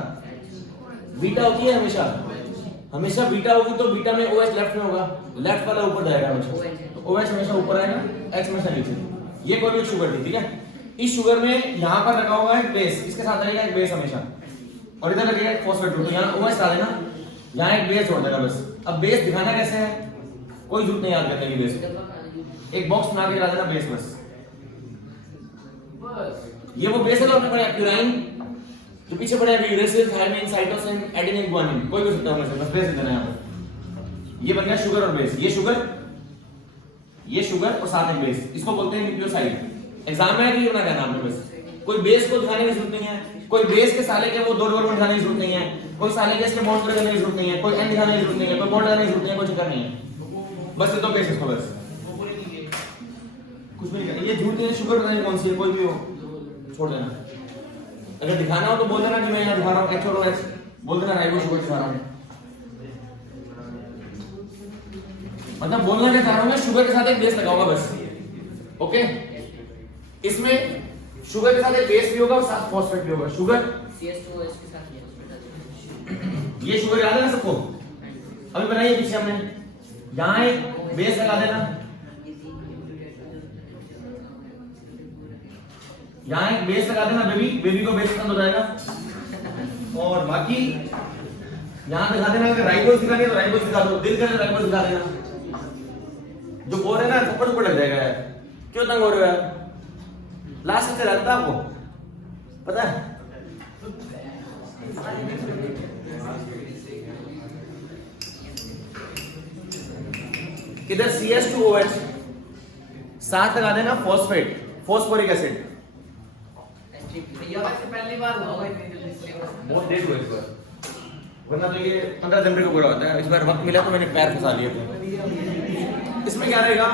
बीटा होती है हमेशा, हमेशा बीटा होगी तो बीटा में OH लेफ्ट में होगा, लेफ्ट वाला ऊपर जाएगा हमेशा, तो OH हमेशा ऊपर आएगा, H हमेशा नीचे। ये कोई भी शुगर थी, ठीक है। इस शुगर में यहाँ पर रखा हुआ है बेस, इसके साथ रहेगा एक बेस हमेशा, और इधर लगेगा एक फॉस्फेट ग्रुप, तो यहाँ OH डाल देना, यहाँ एक बेस जोड़ देगा बस। अब बेस दिखाना कैसे है, कोई जरूरत नहीं याद करने की, बेस एक बॉक्स बना के डाल देना बेस बस। ये वो बेस है जो आपने पढ़ा प्यूराइन, जो पीछे पढ़ा है uracil, thymine, cytosine, adenine, guanine, कोई भी सकता है बस बेस देना है यहाँ पर। ये बन गया शुगर और बेस, ये शुगर और साथ में बेस, इसको बोलते हैं न्यूक्लियोसाइड। एग्जाम में ये बना देना आपने बस, कोई बेस को दिखाने की जरूरत नहीं है, कोई बेस के साले के वो दो डबल बॉन्ड दिखाने की जरूरत नहीं है, कोई साले के इसके बॉन्ड करने की जरूरत नहीं है, कोई एन दिखाने की जरूरत नहीं है, कोई बॉन्ड लगाने की जरूरत नहीं है, कोई चक्कर नहीं है, बस ये दो बेस इसको बस, कुछ भी नहीं करना। ये झूठ नहीं है, शुगर पता नहीं कौन सी है, कोई भी हो छोड़ देना। अगर दिखाना हो तो बोल देना कि मैं यहाँ दिखा रहा हूँ H और OH, बोल देना राइबो शुगर दिखा रहा हूँ, मतलब बोलना क्या चाह रहा हूँ मैं, शुगर के साथ एक बेस लगाऊंगा बस, ओके। इसमें शुगर के साथ एक बेस भी होगा और साथ फॉस्फेट भी होगा, शुगर CH2OH के साथ ये शुगर याद है ना सबको, अभी बनाइए पीछे हमने, यहाँ एक बेस लगा देना, यहाँ एक बेस लगा देना, बेबी को बेस पसंद हो जाएगा, और बाकी यहाँ दिखा देना, अगर राइबोस दिखानी है तो राइबोस दिखा दो, दिल करे तो राइबोस दिखा देना। जो बोल रहे हैं ना थप्पड़ थप्पड़ लग जाएगा यार, क्यों तंग हो रहे हो यार, लास्ट से लगता है आपको पता है। किधर CH2OH, साथ लगा देना फॉस्फेट, फॉस्फोरिक एसिड। भैया वैसे पहली बार हुआ भाई सिलेबस बहुत लेट हुआ इस बार, वरना तो ये 15 जनवरी को पूरा होता है, इस बार वक्त मिला तो मैंने पैर फंसा लिए। इसमें क्या रहेगा,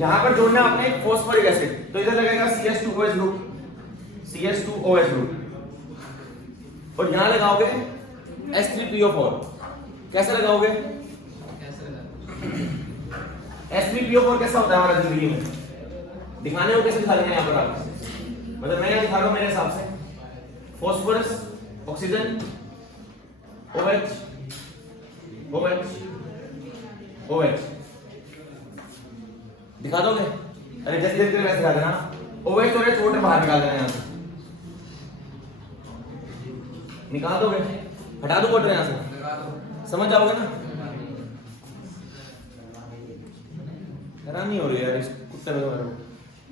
यहाँ पर जोड़ना है आपने एक फॉस्फोरिक एसिड, तो इधर लगेगा CH2OH ग्रुप, CH2OH ग्रुप, और यहाँ लगाओगे H3PO4। कैसे लगाओगे, H3PO4 कैसा होता है हमारा जिंदगी में, दिखाने को कैसे दिखा देंगे यहाँ पर आप, मतलब मैं दिखा रहा हूं मेरे हिसाब से, phosphorus, oxygen, OH, OH, OH दिखा दोगे, अरे जैसे देख वैसे दिखा देना, OH और H वाटर बाहर निकाल देना, यहाँ से निकाल दोगे, हटा दो वाटर यहाँ से, समझ जाओगे ना। हैरान नहीं हो रही यार इस कुत्ते में मेरे को,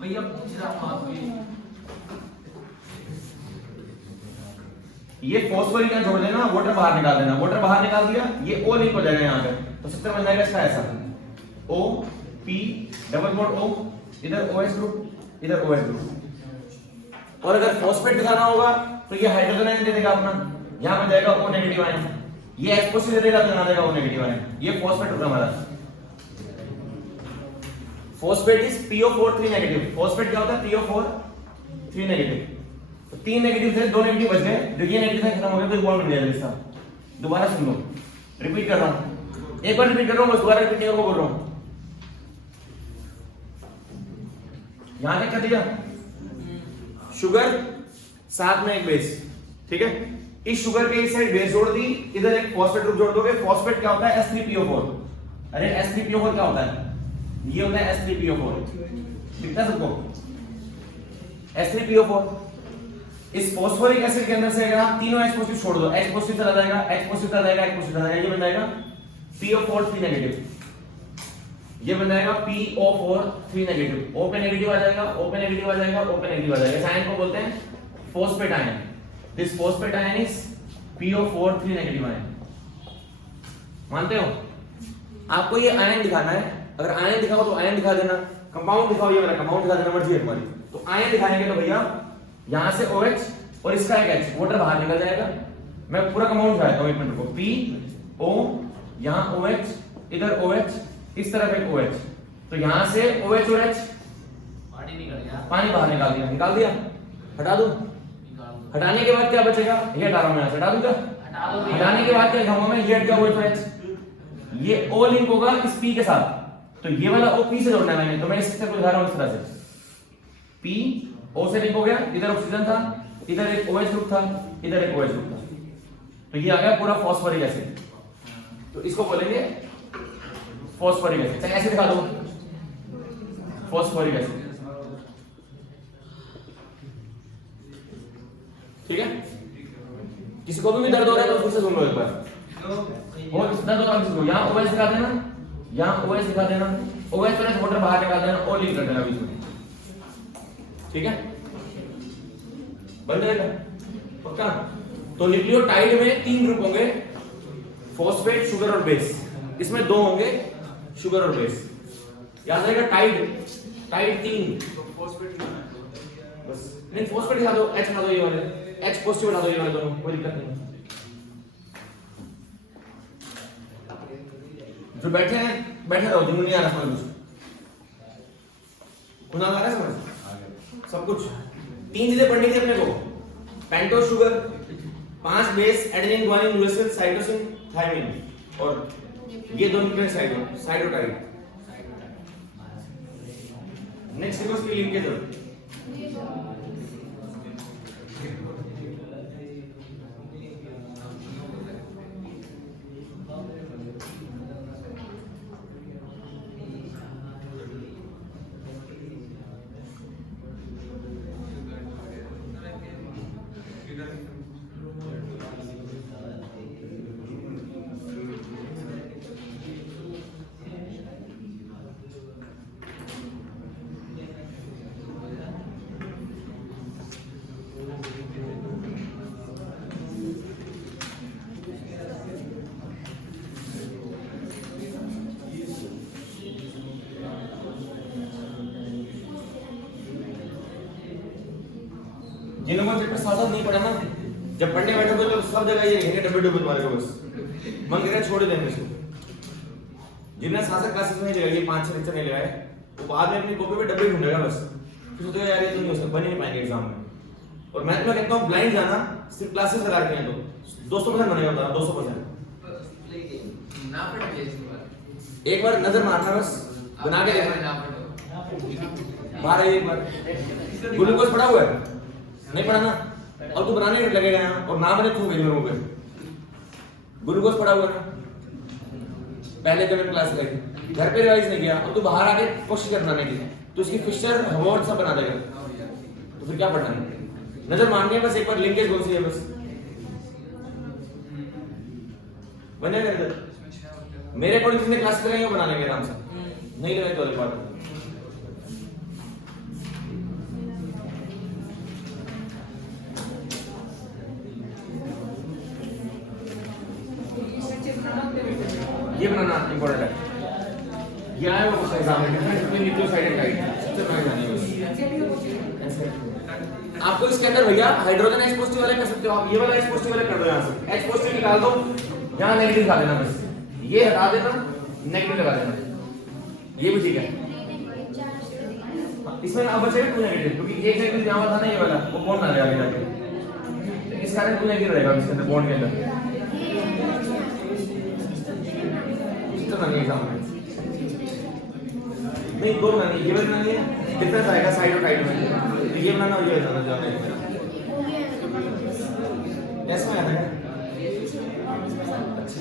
भैया पूछ रहा हूँ आपको, ये फॉस्फोरिक यहाँ जोड़ देना, वाटर बाहर निकाल देना, वाटर बाहर निकाल दिया, ये O लिंक हो जाएगा यहाँ पे, तो सिस्टम बन जाएगा इसका ऐसा, O P double bond O, इधर OH ग्रुप, इधर OH ग्रुप। और अगर फॉस्फेट दिखाना होगा तो ये हाइड्रोजन आयन दे देगा अपना, यहाँ पे जाएगा O नेगेटिव आयन, ये H पॉजिटिव दे देगा तो यहाँ देगा O नेगेटिव आयन, ये फॉस्फेट होगा हमारा। Phosphate is PO4 3 negative, phosphate क्या होता है PO4 3 नेगेटिव, तो 3 नेगेटिव थे, 2 नेगेटिव बच गए, जो ये नेगेटिव था खत्म हो गया, तो बॉन्ड बन गया इसका। दोबारा सुन लो, रिपीट कर रहा हूं, एक बार रिपीट कर रहा हूं, बस दोबारा रिपीट नहीं बोल रहा हूं। यहां तक कर दिया, शुगर साथ में एक बेस, ठीक है। इस शुगर के इस साइड बेस जोड़ दी, इधर एक फॉस्फेट ग्रुप जोड़ दोगे, फॉस्फेट क्या होता है H3PO4, अरे H3PO4 क्या होता है, ये होता है H3PO4, दिखता सबको H3PO4। इस फॉस्फोरिक एसिड के अंदर से अगर आप तीनों H पॉजिटिव छोड़ दो, H पॉजिटिव चला जाएगा, H पॉजिटिव चला जाएगा, H पॉजिटिव चला जाएगा, ये बन जाएगा PO4 3 नेगेटिव, ये बन जाएगा PO4 3 नेगेटिव, O पे नेगेटिव आ जाएगा, O पे नेगेटिव आ जाएगा, O पे नेगेटिव आ जाएगा, इस आयन को बोलते हैं phosphate ion. This phosphate ion is PO4 3 negative ion, मानते हो। आपको ये आयन दिखाना है, अगर आयन दिखाओ तो आयन दिखा देना, कंपाउंड दिखाओ, ये वाला कंपाउंड दिखा देना, मर्जी है तुम्हारी। तो आयन दिखाएंगे तो भैया यहां से OH और इसका एक H, वाटर बाहर निकल जाएगा। मैं पूरा कंपाउंड दिखाता हूं, एक मिनट को, PO, यहां OH, इधर OH, इस तरफ एक OH, तो यहां से OH और H पानी निकल गया, पानी बाहर निकाल दिया, हटा दो। हटाने के बाद क्या बचेगा, ये हटा रहा हूं, यहां से हटा दूंगा, हटा दो। हटाने के बाद क्या लिखाऊंगा मैं, ये हट गया OH और H, ये O लिंक होगा इस P के साथ, तो ये वाला O P से जोड़ना है मैंने, तो मैं इस स्ट्रक्चर को दिखा रहा हूं इस तरह से, P O से लिंक हो गया, इधर ऑक्सीजन था, इधर एक OH ग्रुप था, इधर एक OH ग्रुप था, तो ये आ गया पूरा फॉस्फोरिक एसिड। तो इसको बोलेंगे फॉस्फोरिक एसिड। चाहे ऐसे दिखा दो, फॉस्फोरिक एसिड, ठीक है। किसी को भी दर्द हो रहा है तो फिर से सुन लो एक बार, और दर्द हो रहा है किसी को, यहाँ OH दिखा देना, यहाँ OH दिखा देना, OH पर वाटर बाहर निकाल देना, O लिंक कर देना बीच में, ठीक है, बन जाएगा पक्का। तो न्यूक्लियोटाइड में 3 ग्रुप होंगे, फॉस्फेट, शुगर और बेस। इसमें 2 होंगे, शुगर और बेस। याद रहेगा टाइड, टाइड 3 बस। नहीं फॉस्फेट दिखा दो, H बना दो, ये वाले H पॉजिटिव बना दो, ये वाले दोनों, कोई दिक्कत नहीं। जो बैठे हैं बैठे रहो, जिन्होंने नहीं आ रहा समझ, कुछ आ रहा है समझ, सब कुछ। 3 चीजें पढ़नी थी अपने को, pentose sugar, 5 base, adenine, guanine, uracil, cytosine, thymine, और ये दोनों न्यूक्लियोसाइड, साइटोटाइड। नेक्स्ट सीक्वेंस की लिंकेज है, जिन्होंने चैप्टर साथ नहीं पढ़ा ना, जब पढ़ने बैठोगे तो सब जगह ये लिखेंगे डब्ल्यू डब्ल्यू तुम्हारे को, बस मन करेगा छोड़ देंगे इसको। जिन्हें साथ क्लासेस में लगाई 5-6 लेक्चर नहीं लगाए, वो बाद में अपनी कॉपी पे डब्ल्यू ढूंढेगा बस, फिर सोचेगा यार ये तो नहीं हो सकता, बन ही नहीं पाएंगे एग्जाम में। और मैथ में कहता हूँ ब्लाइंड जाना, सिर्फ क्लासेस लगा रखे हैं तो 200% बनेगा, बता 200%। एक बार नजर मारना बस, बना के देखना, बाहर एक बार ग्लूकोज पड़ा हुआ है नहीं पढ़ा ना, और तू बनाने लगेगा यहाँ और ना बने तू मेरे लोगों पे ग्लूकोज पड़ा हुआ ना, पहले जब क्लास लगी घर पे रिवाइज नहीं किया और तू बाहर आके कोशिश कर बनाने की, तो उसकी फिक्सचर हवॉर्ड सब बना देगा, तो फिर क्या पढ़ना है? नजर मारनी है बस एक बार, लिंकेज कौन सी है बस बनेगा इधर। मेरे अकॉर्डिंग जिसने क्लास करेंगे वो बना लेंगे आराम से, नहीं लगाए तो अलग बात है। ये बनाना इंपॉर्टेंट है, ये आया वो एग्जाम में difference between nucleoside and tide, सबसे पहले जानिए बस। आपको इसके अंदर भैया हाइड्रोजन H पॉजिटिव वाले कर सकते हो आप, ये वाला H पॉजिटिव वाले कर दो, यहां से H पॉजिटिव निकाल दो, यहां नेगेटिव लगा देना बस, ये हटा देना, नेगेटिव लगा देना, ये भी ठीक है। इसमें अब बचेगा 2 नेगेटिव, क्योंकि एक नेगेटिव यहां था ना, ये वाला वो बॉन्ड ना जाएगा जाके, इस कारण 2 नेगेटिव रहेगा इसके अंदर बॉन्ड के अंदर। एग्जाम में नहीं दो बनानी, ये बनानी है, डिफरेंस आएगा साइड और टाइड में, तो ये बनाना और ये बनाना जाना है। कैसे आया था अच्छा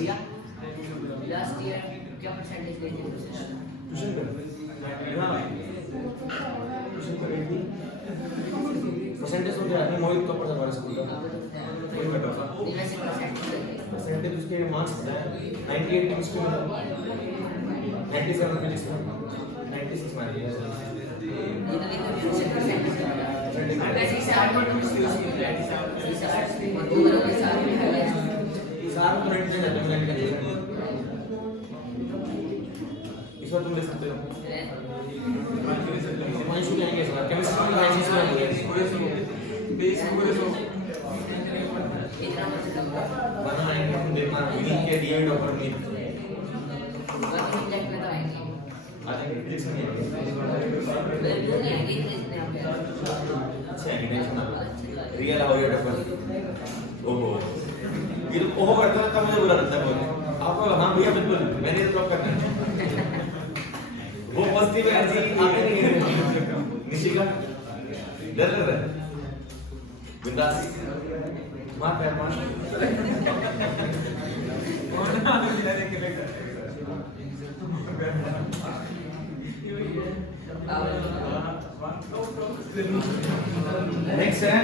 लास्ट ईयर क्या परसेंटेज लेते थे ट्यूशन पे? हां ट्यूशन पे गई थी, परसेंटेज हो गया नहीं, मोहित टॉपर था हमारे स्कूल का, कोई बेटा था परसेंटेज उसके मार्क्स थे 98 केमिस्ट्री में, 97 फिजिक्स में, 96 मान लिया वैसे से 8 नंबर में यूज किया है, दो वालों के साथ में हाईलाइट सारा तो 90 जाते हैं मैंने कहा इस बार तुम ले सकते हो, माइनस भी आएंगे इस बार, केमिस्ट्री में माइनस भी आएंगे, बेस पूरे सो इतना मत लंबा बना आएंगे हम, देखना विनिंग के दिए डॉक्टर में बाकी सब्जेक्ट में तो आएंगे, आएंगे फिजिक्स में आएंगे, वेल क्यों नहीं आएंगे इतने आप अच्छा है नहीं सुना रियल हाउ योर डॉक्टर, ओहो ये तो ओहो करता है तब मुझे बुरा लगता है बहुत, आपको हाँ भैया बिल्कुल मैंने तो ड्रॉप करना है वो पॉजिटिव एनर्जी आती नहीं है निशिका डर लग रहा है बिंदास मार पैर मार नेक्स्ट है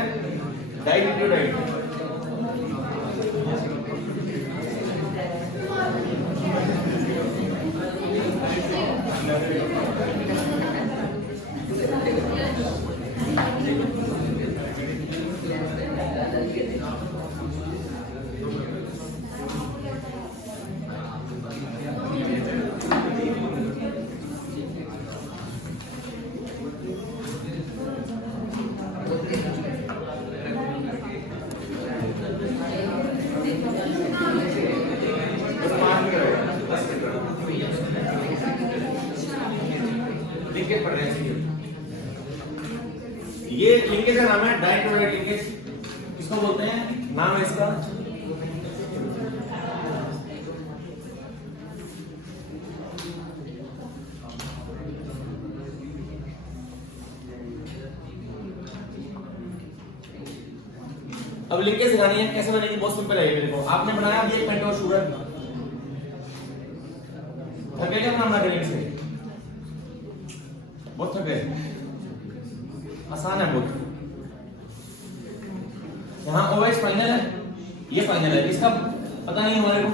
डाइल्यूटेड लिंकेज पढ़ रहे हैं ये लिंकेज का नाम है डाइक्रोमेटिक लिंकेज इसको बोलते हैं नाम है इसका अब लिंकेज सिखानी है कैसे बनेगी बहुत सिंपल है ये देखो आपने बनाया ये एक पेंटोस शुगर थके क्या बनाना करेंगे से बहुत थके आसान है बहुत यहाँ OH फाइनल है ये फाइनल है इसका पता नहीं हमारे को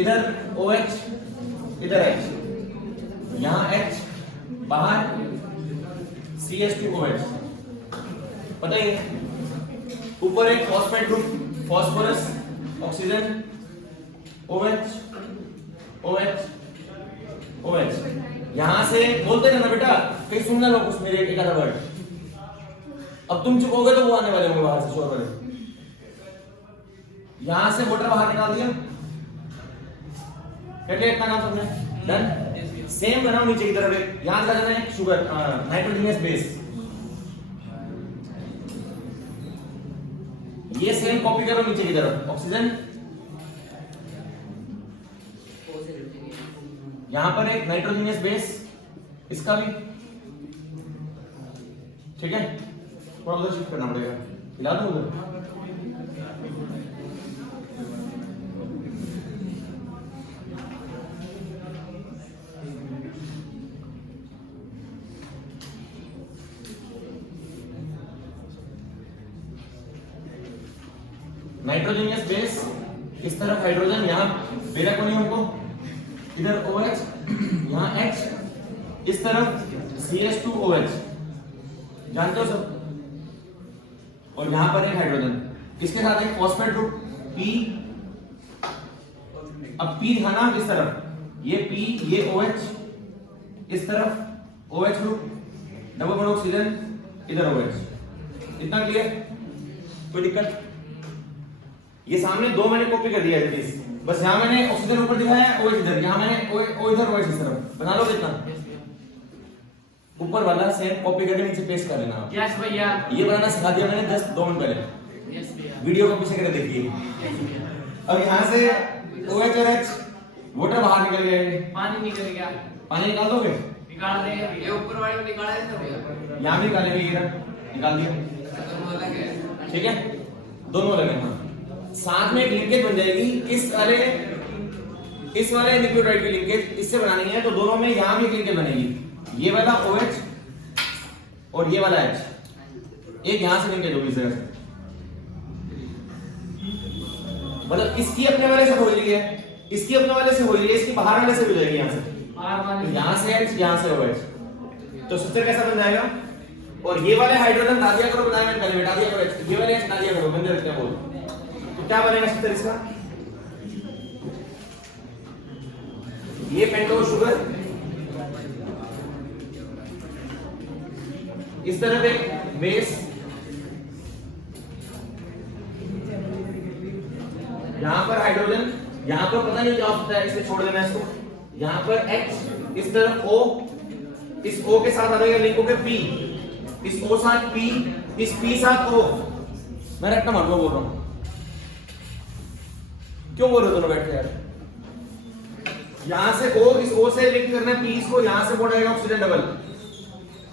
इधर OH इधर H यहाँ H बाहर CH2OH पता ही है ऊपर एक phosphate group phosphorus oxygen OH OH OH यहां से बोलते रहना बेटा कहीं सुनना लो कुछ मेरे एक आधा वर्ड अब तुम चुप हो गए तो वो आने वाले होंगे बाहर से शोर वाले यहां से मोटर बाहर निकाल दिया कैसे इतना काम तुमने डन सेम बनाओ नीचे की तरफ एक यहां लगा देना है शुगर नाइट्रोजनस बेस ये सेम कॉपी करो नीचे की तरफ ऑक्सीजन यहां पर एक नाइट्रोजनस बेस इसका भी ठीक है थोड़ा उधर शिफ्ट करना पड़ेगा हिला दो उधर नाइट्रोजनस बेस इस तरफ हाइड्रोजन यहां बेरा को नहीं हमको इधर OH यहाँ H इस तरफ CH2OH जानते हो सब और यहाँ पर एक हाइड्रोजन इसके साथ एक फॉस्फेट ग्रुप P अब P दिखाना किस तरफ ये P ये OH इस तरफ OH group double bond oxygen इधर OH इतना क्लियर कोई दिक्कत ये सामने दो मैंने कॉपी कर दिया है बस यहाँ मैंने ऑक्सीजन ऊपर दिखाया है OH इधर यहाँ मैंने O इधर OH इस तरफ बना लो कितना ऊपर वाला सेम कॉपी करके नीचे पेस्ट कर लेना यस भैया ये बनाना सिखा दिया मैंने 2 मिनट पहले यस भैया वीडियो को पीछे करके देखिए अब यहाँ से OH और H वाटर बाहर निकल गए पानी निकल गया पानी निकाल दोगे निकाल देंगे ये ऊपर वाले को निकाला है ना भैया यहाँ भी निकालेंगे ये निकाल दिया दोनों अलग है ठीक है दोनों अलग है हाँ साथ में एक लिंकेज बन जाएगी इस वाले न्यूक्लियोटाइड की लिंकेज इससे बनानी है तो दोनों में यहां भी एक लिंकेज बनेगी ये वाला OH और ये वाला H एक यहां से लिंकेज होगी इस तरह से मतलब इसकी अपने वाले से हो रही है इसकी अपने वाले से हो रही है इसकी बाहर वाले से भी हो जाएगी यहां से तो यहां से H यहां से OH तो स्ट्रक्चर कैसा बन जाएगा और ये वाले हाइड्रोजन ला दिया करो बताया मैंने पहले बेटा दिया करो ये वाले H ला दिया करो बंदे रखते हैं बोल तो क्या बनेगा स्ट्रक्चर इसका ये पेंटोस शुगर इस तरफ एक बेस यहां पर हाइड्रोजन यहां पर पता नहीं क्या हो सकता है इसे छोड़ देना इसको यहां पर H इस तरफ O इस O के साथ आ जाएगा लिंक होकर P इस O साथ P इस P साथ O मैं रखना मत बोल रहा हूं क्यों बोल रहे हो दोनों बैठ के यार यहां से O, इस O से लिंक करना है P को, यहां से बॉन्ड आएगा ऑक्सीजन डबल।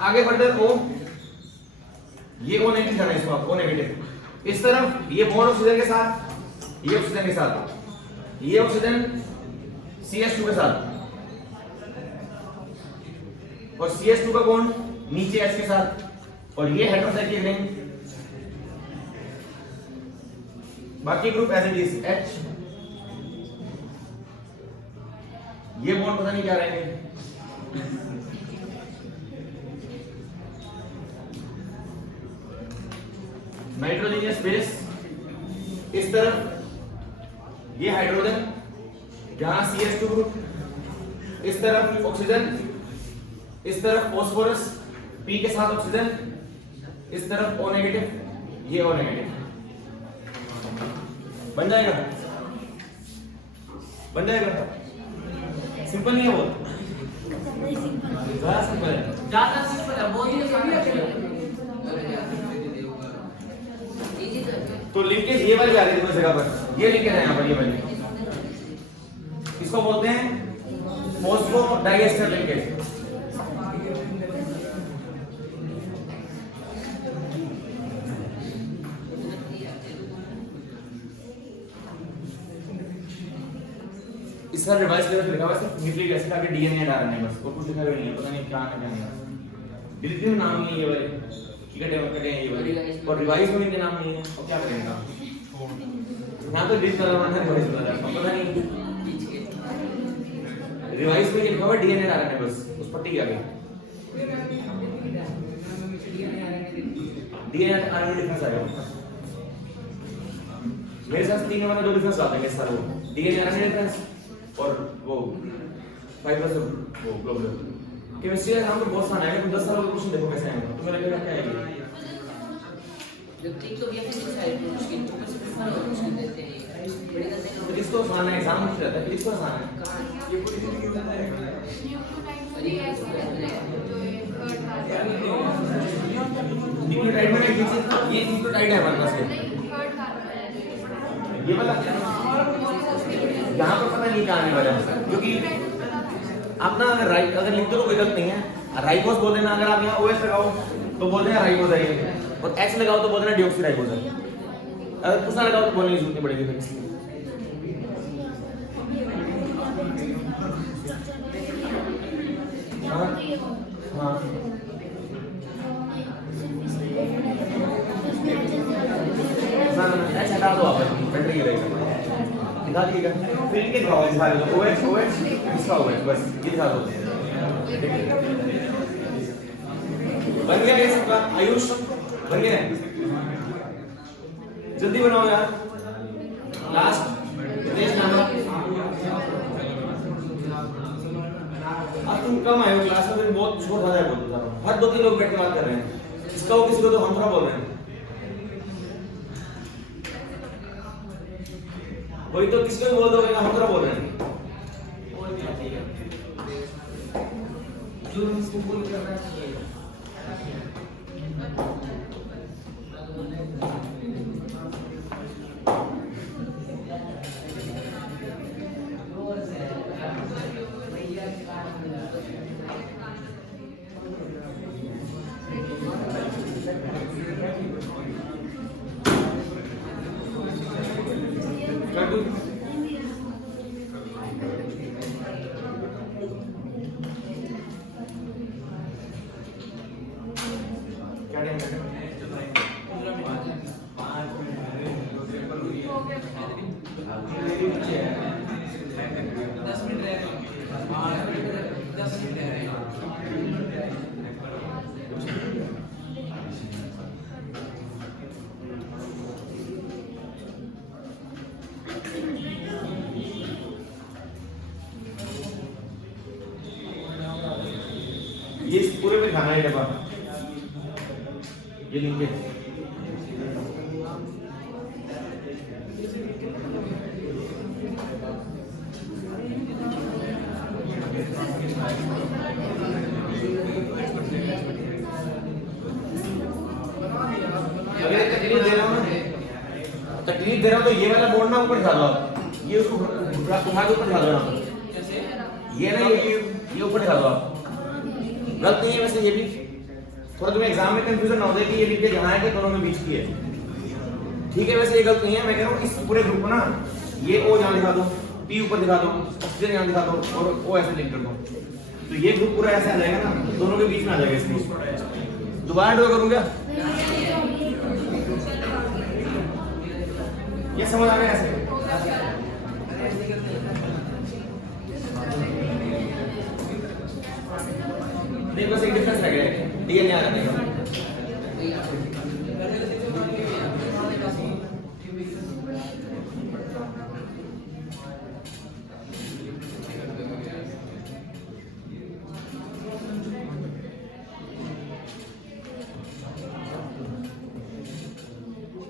आगे फर्दर O, ये O नेगेटिव करना है इसको, O नेगेटिव। इस तरफ ये बॉन्ड ऑक्सीजन के साथ, ये ऑक्सीजन के साथ, ये ऑक्सीजन CH2 के साथ, और CH2 का बॉन्ड नीचे H के साथ, और ये हेटेरोसाइक्लिक रिंग। बाकी group as it is H। ये बॉन्ड पता नहीं क्या रहेंगे। नाइट्रोजनियस बेस, इस तरफ ये हाइड्रोजन, यहां CH2 ग्रुप, इस तरफ ऑक्सीजन, इस तरफ फास्फोरस P के साथ ऑक्सीजन, इस तरफ O नेगेटिव, ये O नेगेटिव। बन जाएगा, बन जाएगा। सिंपल नहीं है वो, ज्यादा सिंपल है, ज्यादा सिंपल है, बहुत ही तो लिंकेज ये वाली आ रही है जगह पर, ये लिंकेज है यहाँ पर, ये वाली, इसको बोलते हैं फॉस्फो डाइएस्टर लिंकेज। इसका रिवाइज लेवल लिखा हुआ है सिर्फ न्यूक्लिक एसिड आगे डीएनए डालना है बस, और कुछ लिखा हुआ नहीं है, पता नहीं क्या है क्या नहीं। डिलीट में नाम नहीं है ये वाले, कटे कटे हैं ये वाले, और रिवाइज में इनके नाम नहीं है, और क्या करेंगे यहाँ तो डिलीट करना है, रिवाइज करना है, पता नहीं। रिवाइज में लिखा हुआ है डीएनए डालना है बस, उस पट्टी के आगे डीएनए आरएनए डिफरेंस आएगा। मेरे साथ 3 नंबर में 2 डिफरेंस डाल देंगे सर, वो डीएनए आरएनए डिफरेंस और वो फाइबर से वो ग्लोबुलर। केमिस्ट्री का नाम तो बहुत आसान है, 10 साल का क्वेश्चन देखो कैसे आएगा, तुम्हें लगेगा क्या आएगा। जब ठीक तो भी फिजिक्स साइड में मुश्किल, ऊपर से प्रेफर और मुश्किल देते हैं बड़ी करते हैं। फिजिक्स तो आसान है, एग्जाम मुश्किल रहता है, फिजिक्स तो आसान है। ये पूरी जिंदगी में आएगा। न्यूक्लियोटाइड में ये न्यूक्लियोटाइड है हमारे पास, ये वाला यहाँ पर पता नहीं क्या आने वाला है, क्योंकि आप ना अगर राइट अगर लिखते तो कोई गलत नहीं है। राइबोस बोल देना, अगर आप यहाँ OS लगाओ तो बोल देना राइबोस है ये, और X लगाओ तो बोल देना डिऑक्सीराइबोस है। अगर कुछ ना लगाओ तो बोलने की जरूरत नहीं पड़ेगी फिर इसलिए। हाँ हाँ ना हटा दो आप, बैटरी रहेगा दिखा दीजिएगा, फिर इनके दिखा दो OH इसका OH बस ये दिखा दो। बन गया ये सबका, आयुष बन गया, जल्दी बनाओ यार। लास्ट नेक्स्ट नंबर, अब तुम कम आए हो क्लास में, बहुत छोटा है, बहुत हर 2-3 लोग बैठ के बात कर रहे हैं, इसका वो किसी को तो हम थोड़ा बोल रहे हैं, वही तो किसी को बोल दोगे हम थोड़ा बोल रहे हैं। जो इसको बोल करना चाहिए। ये इस पूरे में खाना है डब्बा, ये लिंकेज तकलीफ दे रहा हूं तो ये वाला बोर्ड ना ऊपर उठा लो, ये उसको उठा के ऊपर उठा दो। ये ना ये ऊपर दिखा दो आप। गलत नहीं है वैसे ये भी, थोड़ा तुम्हें एग्जाम में कंफ्यूजन ना हो जाए कि ये लिखिए यहाँ है कि दोनों के बीच की है। ठीक है, वैसे ये गलत नहीं है। मैं कह रहा हूँ इस पूरे ग्रुप को ना ये ओ यहाँ दिखा दो, पी ऊपर दिखा दो, ऑक्सीजन यहाँ दिखा दो और ओ ऐसे लिंक कर दो, तो ये ग्रुप पूरा ऐसे आ जाएगा ना, दोनों के बीच में आ जाएगा इसमें। दोबारा ड्रॉ करूँगा, ये समझ आ गया ऐसे? नहीं, बस एक डिफरेंस रह गया, डीएनए आ रहा है।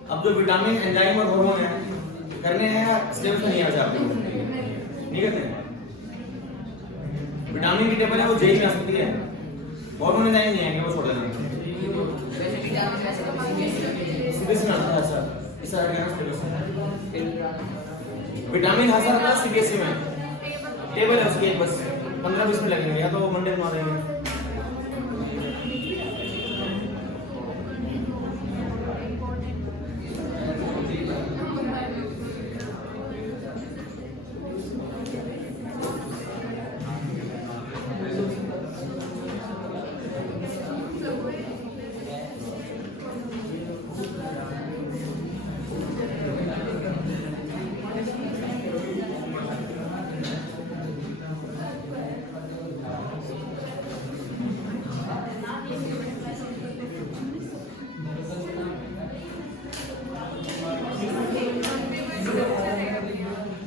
अब जो विटामिन, एंजाइम और हार्मोन है करने हैं या सिलेबस में नहीं आ जाते? नहीं करते हैं। विटामिन की टेबल है वो जेई में आ सकती है, हार्मोन एंजाइम नहीं आएंगे, वो छोड़ देना। सीबीएसई में आता है ऐसा, इस तरह का सिलेबस। विटामिन हासिल करना सीबीएसई में टेबल है उसकी, बस 15-20 मिनट लगेंगे, या तो मंडे में आ जाएंगे।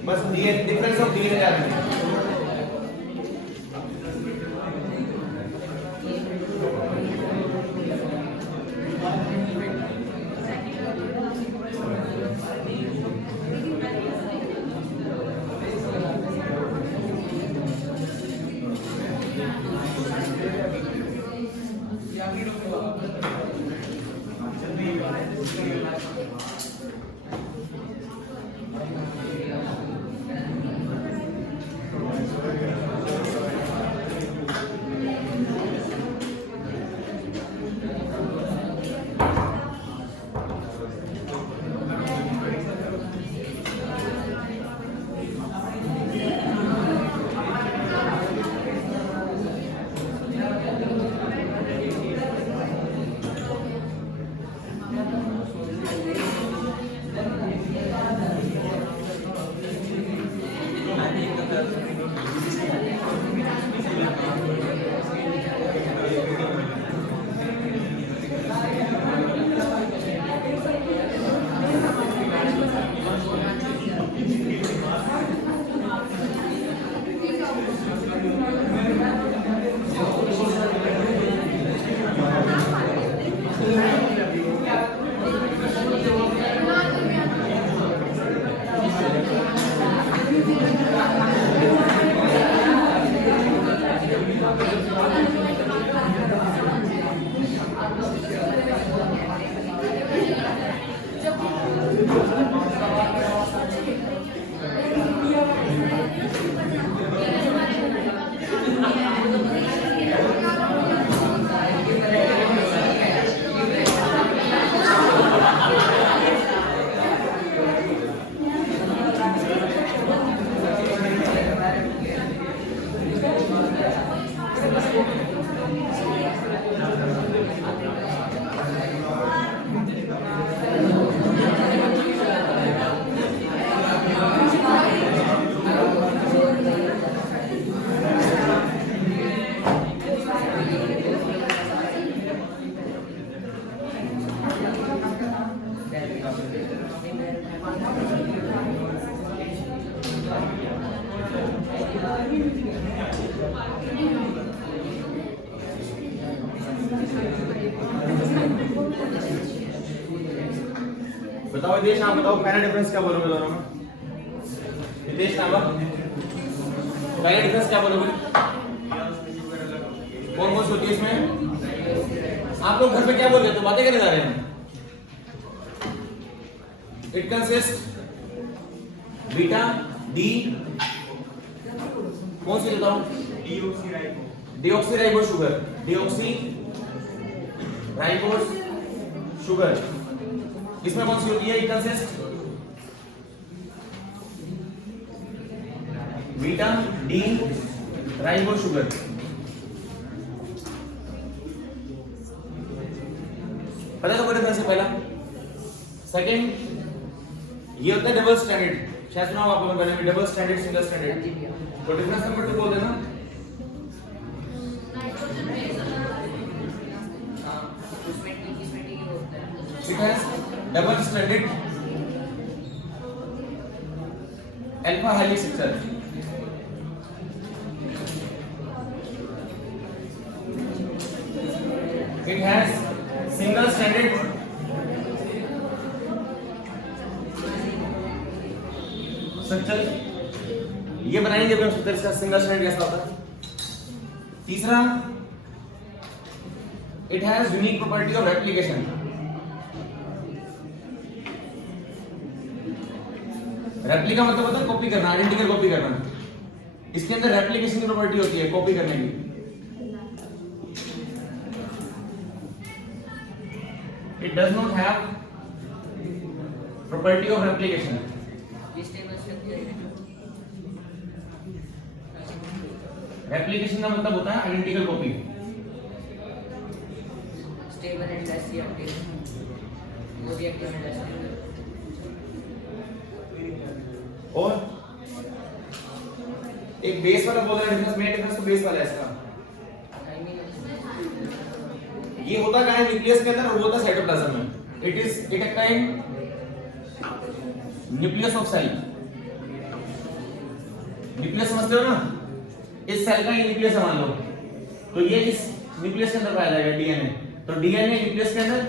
बस ये डिफरेंस ऑफ डीएनए आ रहा है। बताओ हितेश नाम बताओ, पहला डिफरेंस क्या बोलोगे दोनों में? हितेश नाम पहला डिफरेंस क्या बोलोगे? कौन कौन सी होती है इसमें? आप लोग घर पे क्या बोल रहे हो, तो बातें करने जा रहे हैं? इट कंसिस्ट बीटा डी कौन सी लेता हूँ? Deoxyribose sugar, deoxyribose sugar. इसमें कौन सी होती है? It consist beta D ribose sugar. पता तो कोई डिफरेंस है पहला। सेकंड ये होता है डबल स्टैंडर्ड, शायद सुना होगा आपने पहले में, डबल स्टैंडर्ड सिंगल स्टैंडर्ड। तो डिफरेंस नंबर 2 बोल देना। It has double stranded alpha helix structure. It has single stranded structure. ये बनाएंगे अभी हम स्ट्रक्चर इसका सिंगल स्ट्रैंडेड कैसा होता है। तीसरा, it has unique property of replication. Replica मतलब होता है कॉपी करना, आइडेंटिकल कॉपी करना। इसके अंदर रेप्लिकेशन की प्रॉपर्टी होती है, कॉपी करने की। It does not have property of replication. Replication का मतलब होता है identical copy. Stable and less reactive, वो रिएक्टिव एंड लेस। और एक बेस वाला बोल रहा है डिफरेंस, मेन डिफरेंस तो बेस वाला है इसका। ये होता क्या है न्यूक्लियस के अंदर और वो होता है साइटोप्लाज्म में। It is it a kind nucleus of cell. Nucleus समझते हो ना, इस सेल का ये न्यूक्लियस मान लो, तो ये इस न्यूक्लियस के अंदर पाया जाएगा डीएनए। तो डीएनए न्यूक्लियस के अंदर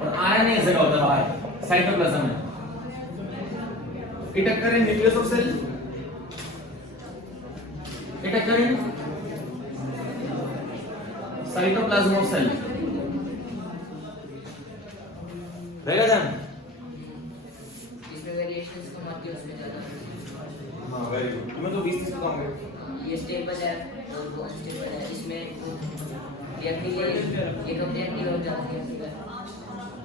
और आरएनए इस जगह होता है बाहर साइटोप्लाज्म में। It occur in nucleus of cell. It occur in cytoplasm of cell. रहेगा जान? इसमें वेरिएशंस कम आती है, उसमें ज़्यादा। हाँ वेरी गुड। तुम्हें तो 20-30 का काम है। ये स्टेबल है और वो अनस्टेबल है। इसमें ये कंप्लीटली हो जाती है।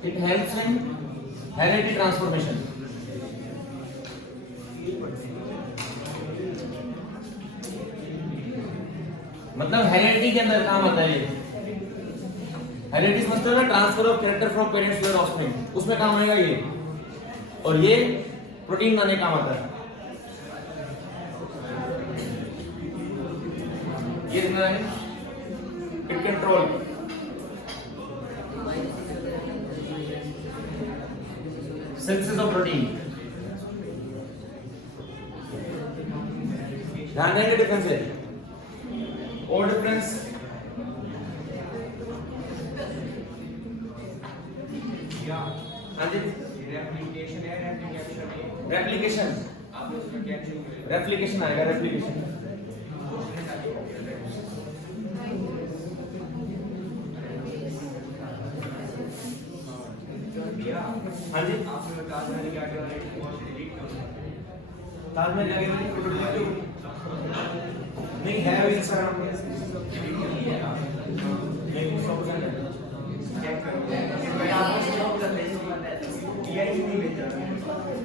It helps in heredity transformation. मतलब हेरिडिटी के अंदर काम आता है ये। हेरिडिटी समझते हो ना, transfer of character from parents to their offspring, उसमें काम आएगा ये। और ये प्रोटीन बनाने काम आता है। ये देखना है, it control synthesis of protein. ध्यान देंगे डिफरेंस है और डिफरेंस रेप्लिकेशन है, रेप्लिकेशन आप उसमें क्या चीज रेप्लिकेशन आएगा, रेप्लिकेशन। हाँ जी, आपने ताजमहल के आगे वाले बहुत डिलीट कर दिया। ताजमहल के आगे वाली फोटो डिलीट नहीं है अभी इंस्टाग्राम पे। नहीं 100% है। चेक करो। मैं आपको स्टॉप कर देंगे। टीआई नहीं भेजा।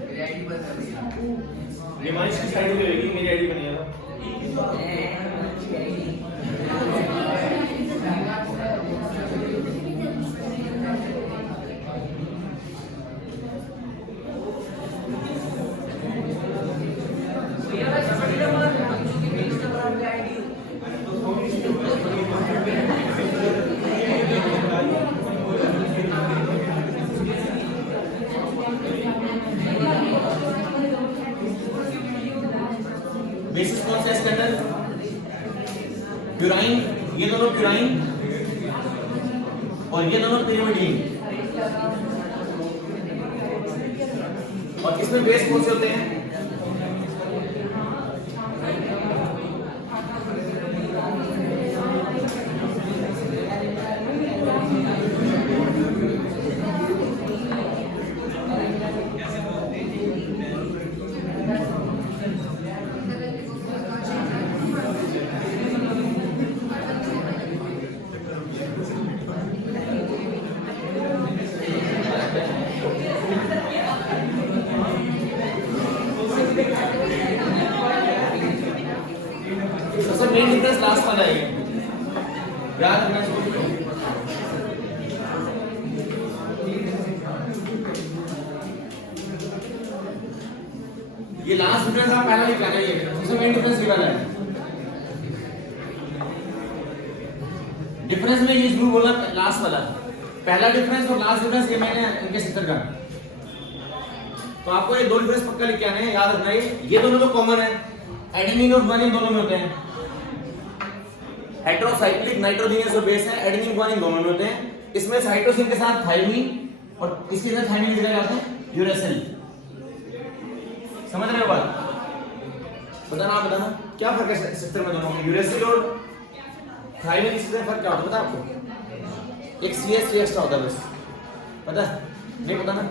मेरी आईडी बंद कर दिया। रिमाइंड की आईडी रहेगी, मेरी आईडी बनेगा। बेसिस कौन सा इसके अंदर? प्यूराइन, ये दोनों प्यूराइन और ये दोनों pyrimidine। और इसमें बेस कौन से होते हैं? सबसे मेन डिफरेंस लास्ट वाला है, याद रखना इसको। ये लास्ट डिफरेंस आप पहले लिख लेना, ये सबसे मेन डिफरेंस ये वाला है। डिफरेंस में ये जरूर बोला लास्ट वाला, पहला डिफरेंस और लास्ट डिफरेंस ये मैंने इनके सेक्टर का, तो आपको ये दो डिफरेंस पक्का लिख के आने हैं, याद रखना। ये दोनों तो कॉमन है, एडेनिन और गुआनिन दोनों में होते हैं। हेटेरोसाइक्लिक नाइट्रोजनियस जो बेस है, एडेनिन गुआनिन दोनों में होते हैं। इसमें साइटोसिन के साथ थायमिन और इसके साथ थायमिन की जगह आते हैं यूरेसिल। समझ रहे हो बात? बताना क्या फर्क है सेक्टर में दोनों में, यूरेसिल और थायमिन, इससे फर्क क्या होता है पता आपको? एक CH3 एक्स्ट्रा होता है बस, पता है? नहीं पता ना?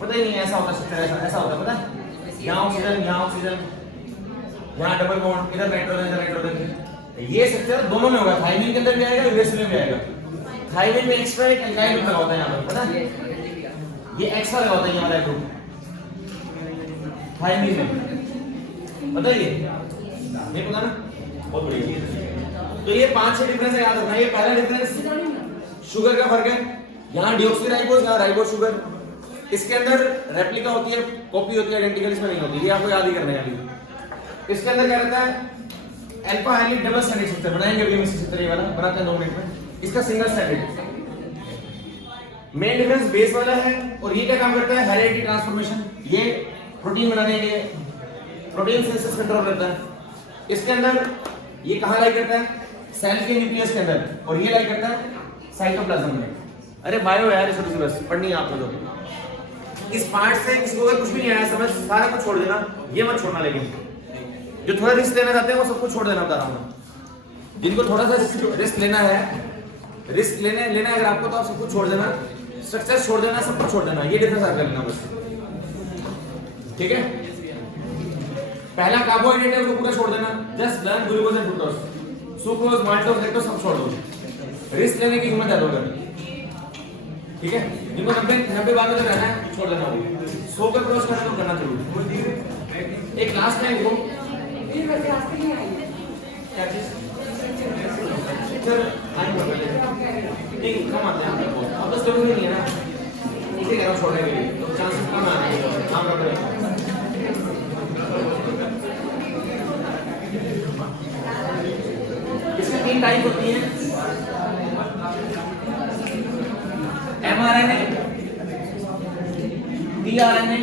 पता ही नहीं है, ऐसा होता है, ऐसा होता है, पता है? यहाँ ऑक्सीजन, यहाँ डबल बॉन्ड, इधर नाइट्रोजन, इधर नाइट्रोजन। ये सेक्टर दोनों में होगा, थायमिन के अंदर भी आएगा, यूरेसिल में भी आएगा। थायमिन में एक्स्ट्रा एक एल्काइल ग्रुप लगा होता है यहाँ पर, पता है? ये एक्स्ट्रा लगा होता है ये वाला ग्रुप थायमिन में, पता है? ये पता ना? बहुत बढ़िया। तो ये 5-6 डिफरेंस है, याद रखना। ये पहला डिफरेंस शुगर का फर्क है, यहाँ डिऑक्सीराइबोस, यहाँ राइबोस शुगर। इसके अंदर रेप्लिका होती है, कॉपी होती है, आइडेंटिकल इसमें नहीं होती, ये आपको याद ही करना है अभी। इसके अंदर क्या रहता है? Alpha hydroxy double stranded structure बनाएंगे अभी हम इसी तरह ये वाला बनाते हैं 2 मिनट में। इसका single stranded main difference base वाला है, और ये क्या काम करता है? हेरिडिटी ट्रांसफॉर्मेशन, ये प्रोटीन बनाने के प्रोटीन सिंथेसिस कंट्रोल करता है। इसके अंदर ये कहाँ लाई करता है? सेल के न्यूक्लियस के अंदर, और ये लाई करता है साइटोप्लाज्म में। अरे बायो यार, छोटी सी बस पढ़नी है आपको। तो इस पार्ट से किसी को अगर कुछ भी नहीं आया समझ, सारा कुछ छोड़ देना, ये मत छोड़ना। लेकिन जो थोड़ा रिस्क लेना चाहते हैं वो सब कुछ छोड़ देना, बता रहा हूँ। जिनको थोड़ा सा रिस्क लेना है, रिस्क लेना है अगर आपको, तो आप सब कुछ छोड़ देना, स्ट्रक्चर छोड़ देना, सब कुछ छोड़ देना। ये डिफरेंस आप कर लेना बस, ठीक है? पहला कार्बोहाइड्रेट है उसको पूरा छोड़ देना, just learn glucose and fructose, sucrose, maltose, lactose सब छोड़ दो। रिस्क लेने की हिम्मत है लोगों में, ठीक है? जिनको 90 बाद में रहना है छोड़ देना, 100 पे क्रॉस करना तो करना जरूर। एक लास्ट टाइम को क्या चीज सर ठीक कम आते हैं अब, बस जरूरी नहीं है ना, इसे कह रहा हूँ छोड़ने के लिए, तो चांसेस कम आने हैं। काम कर रहे हैं इसकी 3 टाइप होती है, mRNA, tRNA,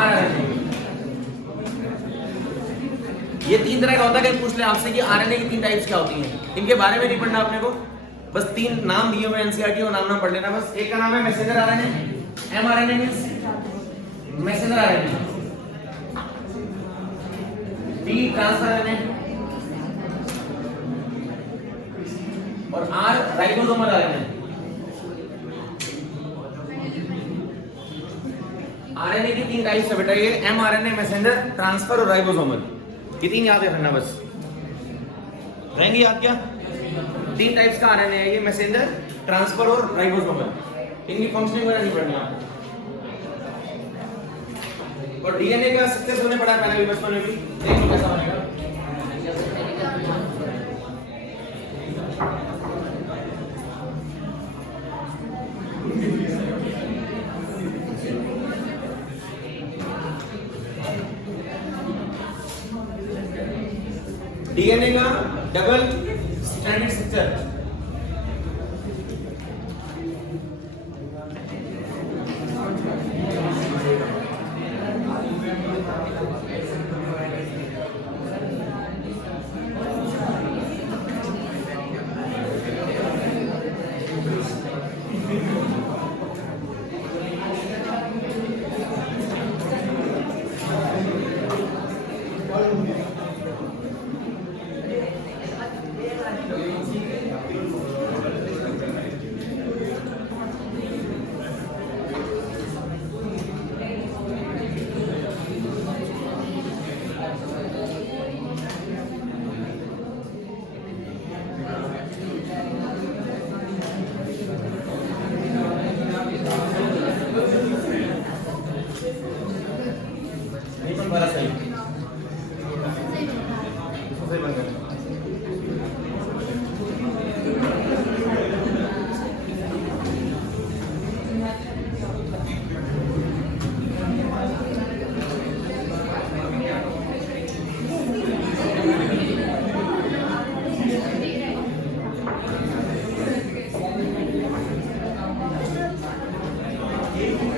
rRNA। ये 3 तरह का होता है। कहीं पूछ ले आपसे कि आरएनए की 3 टाइप्स क्या होती हैं, इनके बारे में नहीं पढ़ना आपने को, बस 3 नाम दिए हुए एनसीईआरटी और नाम पढ़ लेना बस। एक का नाम है messenger RNA, mRNA means messenger RNA, T transfer RNA और आर राइबोसोमल आरएनए। आरएनए की 3 टाइप्स है बेटा, ये mRNA, मैसेंजर, ट्रांसफर और राइबोसोमल। ये 3 याद रखना बस, रहेंगे याद क्या? 3 टाइप्स का आरएनए है ये, मैसेंजर, ट्रांसफर और राइबोसोमल। इनकी फंक्शनिंग वगैरह नहीं पढ़नी आपको। और डीएनए का सक्सेस होने पड़ा पहले भी, बचपन में भी, देखो कैसा बनेगा। डीएनए का डबल स्ट्रैंडेड स्ट्रक्चर,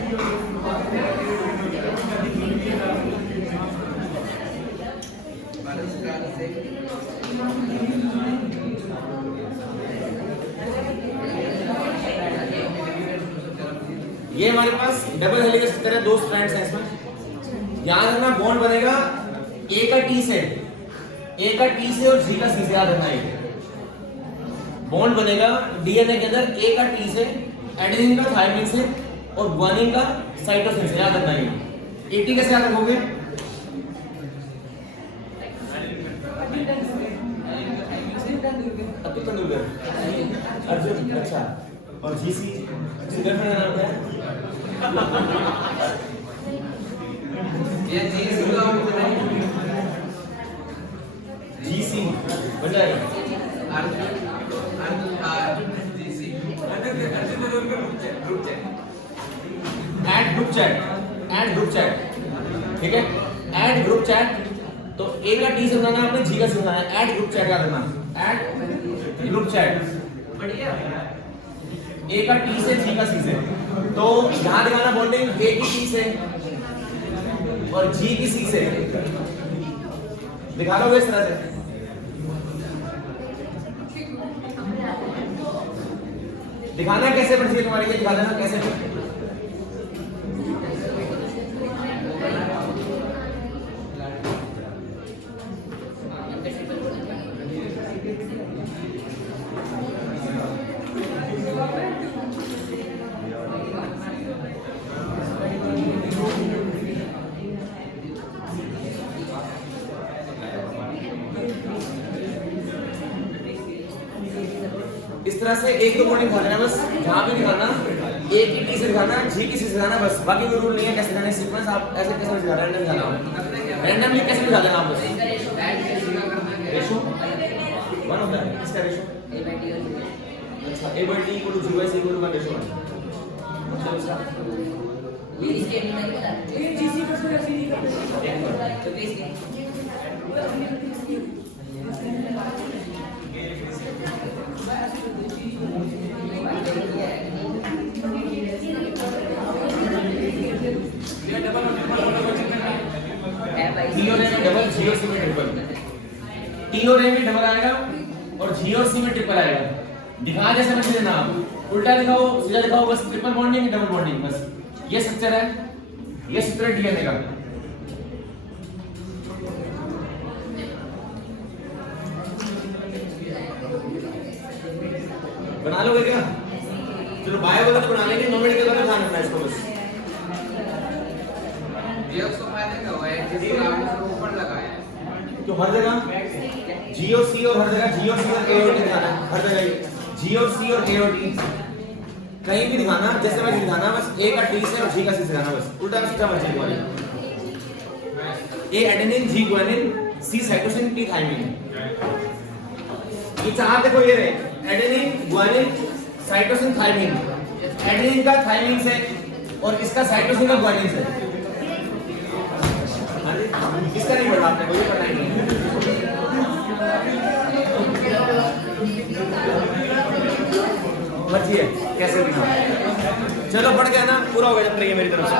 ये हमारे पास डबल हेलिक्स की तरह दो स्ट्रैंड्स हैं इसमें। याद रखना बॉन्ड बनेगा ए का टी से, ए का टी से और जी का सी से, याद रखना ये बॉन्ड बनेगा डीएनए के अंदर ए का टी से, एडेनिन का थायमिन से और ग्वानिन का साइटोसिन से, याद रखना ये। एटी कैसे याद रखोगे? अतुल तेंदुलकर, अर्जुन, अच्छा। और जीसी गर्लफ्रेंड का नाम क्या है? ये जीसी को आप बताइए। जीसी बन जाएगा। GC add group chat, add group chat, ठीक है। ऐड ग्रुप चैट, तो ए का टी से बनाना है आपने, जी का सी बनाना है। ऐड ग्रुप चैट याद रखना, ऐड ग्रुप चैट, बढ़िया। ए का टी से, जी का सी से। तो यहां दिखाना बॉन्डिंग ए की टी से और जी की सी से, दिखा लोगे इस तरह से। दिखाना कैसे बढ़ती है तुम्हारी, ये दिखा देना कैसे। इस तरह से एक दो बॉन्डिंग दिखा देना बस, जहां भी दिखाना ए की टी से दिखाना, जी की सी से दिखाना बस, बाकी कोई रूल नहीं है कैसे दिखाना। सीक्वेंस आप ऐसे कैसे दिखा, रैंडम दिखाना, रैंडमली कैसे दिखा देना आप बस। रेशो वन होता है, इसका रेशो अच्छा a by t equal to g by c equal to 1 ratio 1। मतलब इसका ये स्टेटमेंट में बता ये जीसी पर तो ऐसे नहीं करते तो बेसिकली टी और ए में डबल, जी और सी में ट्रिपल, टी और ए में डबल आएगा और जी और सी में ट्रिपल आएगा। दिखा जैसे बच्चे देना आप, उल्टा दिखाओ सीधा दिखाओ, बस ट्रिपल बॉन्डिंग डबल बॉन्डिंग बस। ये स्ट्रक्चर है, ये स्ट्रक्चर है डीएनए का। बना लोगे क्या? चलो बायो वाला तो बना लेंगे, नॉन मेडिकल वाला ध्यान रखना इसको बस। ये उसको फायदा क्या हुआ है, जिसको आपने ऊपर लगाया है तो हर जगह जी और सी, और हर जगह जी और सी और ए और टी दिखाना है, हर जगह जी और सी और ए और टी कहीं भी दिखाना, जैसे मैं दिखाना बस ए का टी से और जी का सी से दिखाना बस, उल्टा सीधा मत चेक वाले। A adenine, G guanine, C cytosine, T thymine. ये चार देखो ये रहे, adenine, guanine, cytosine, thymine. Adenine का थायमिन से और इसका साइटोसिन का ग्वानिन से। इसका नहीं पढ़ा आपने, कोई पढ़ा ही नहीं। मर्जी है कैसे दिखा। चलो पढ़ गया ना, पूरा हो गया जब तक ये मेरी तरफ से।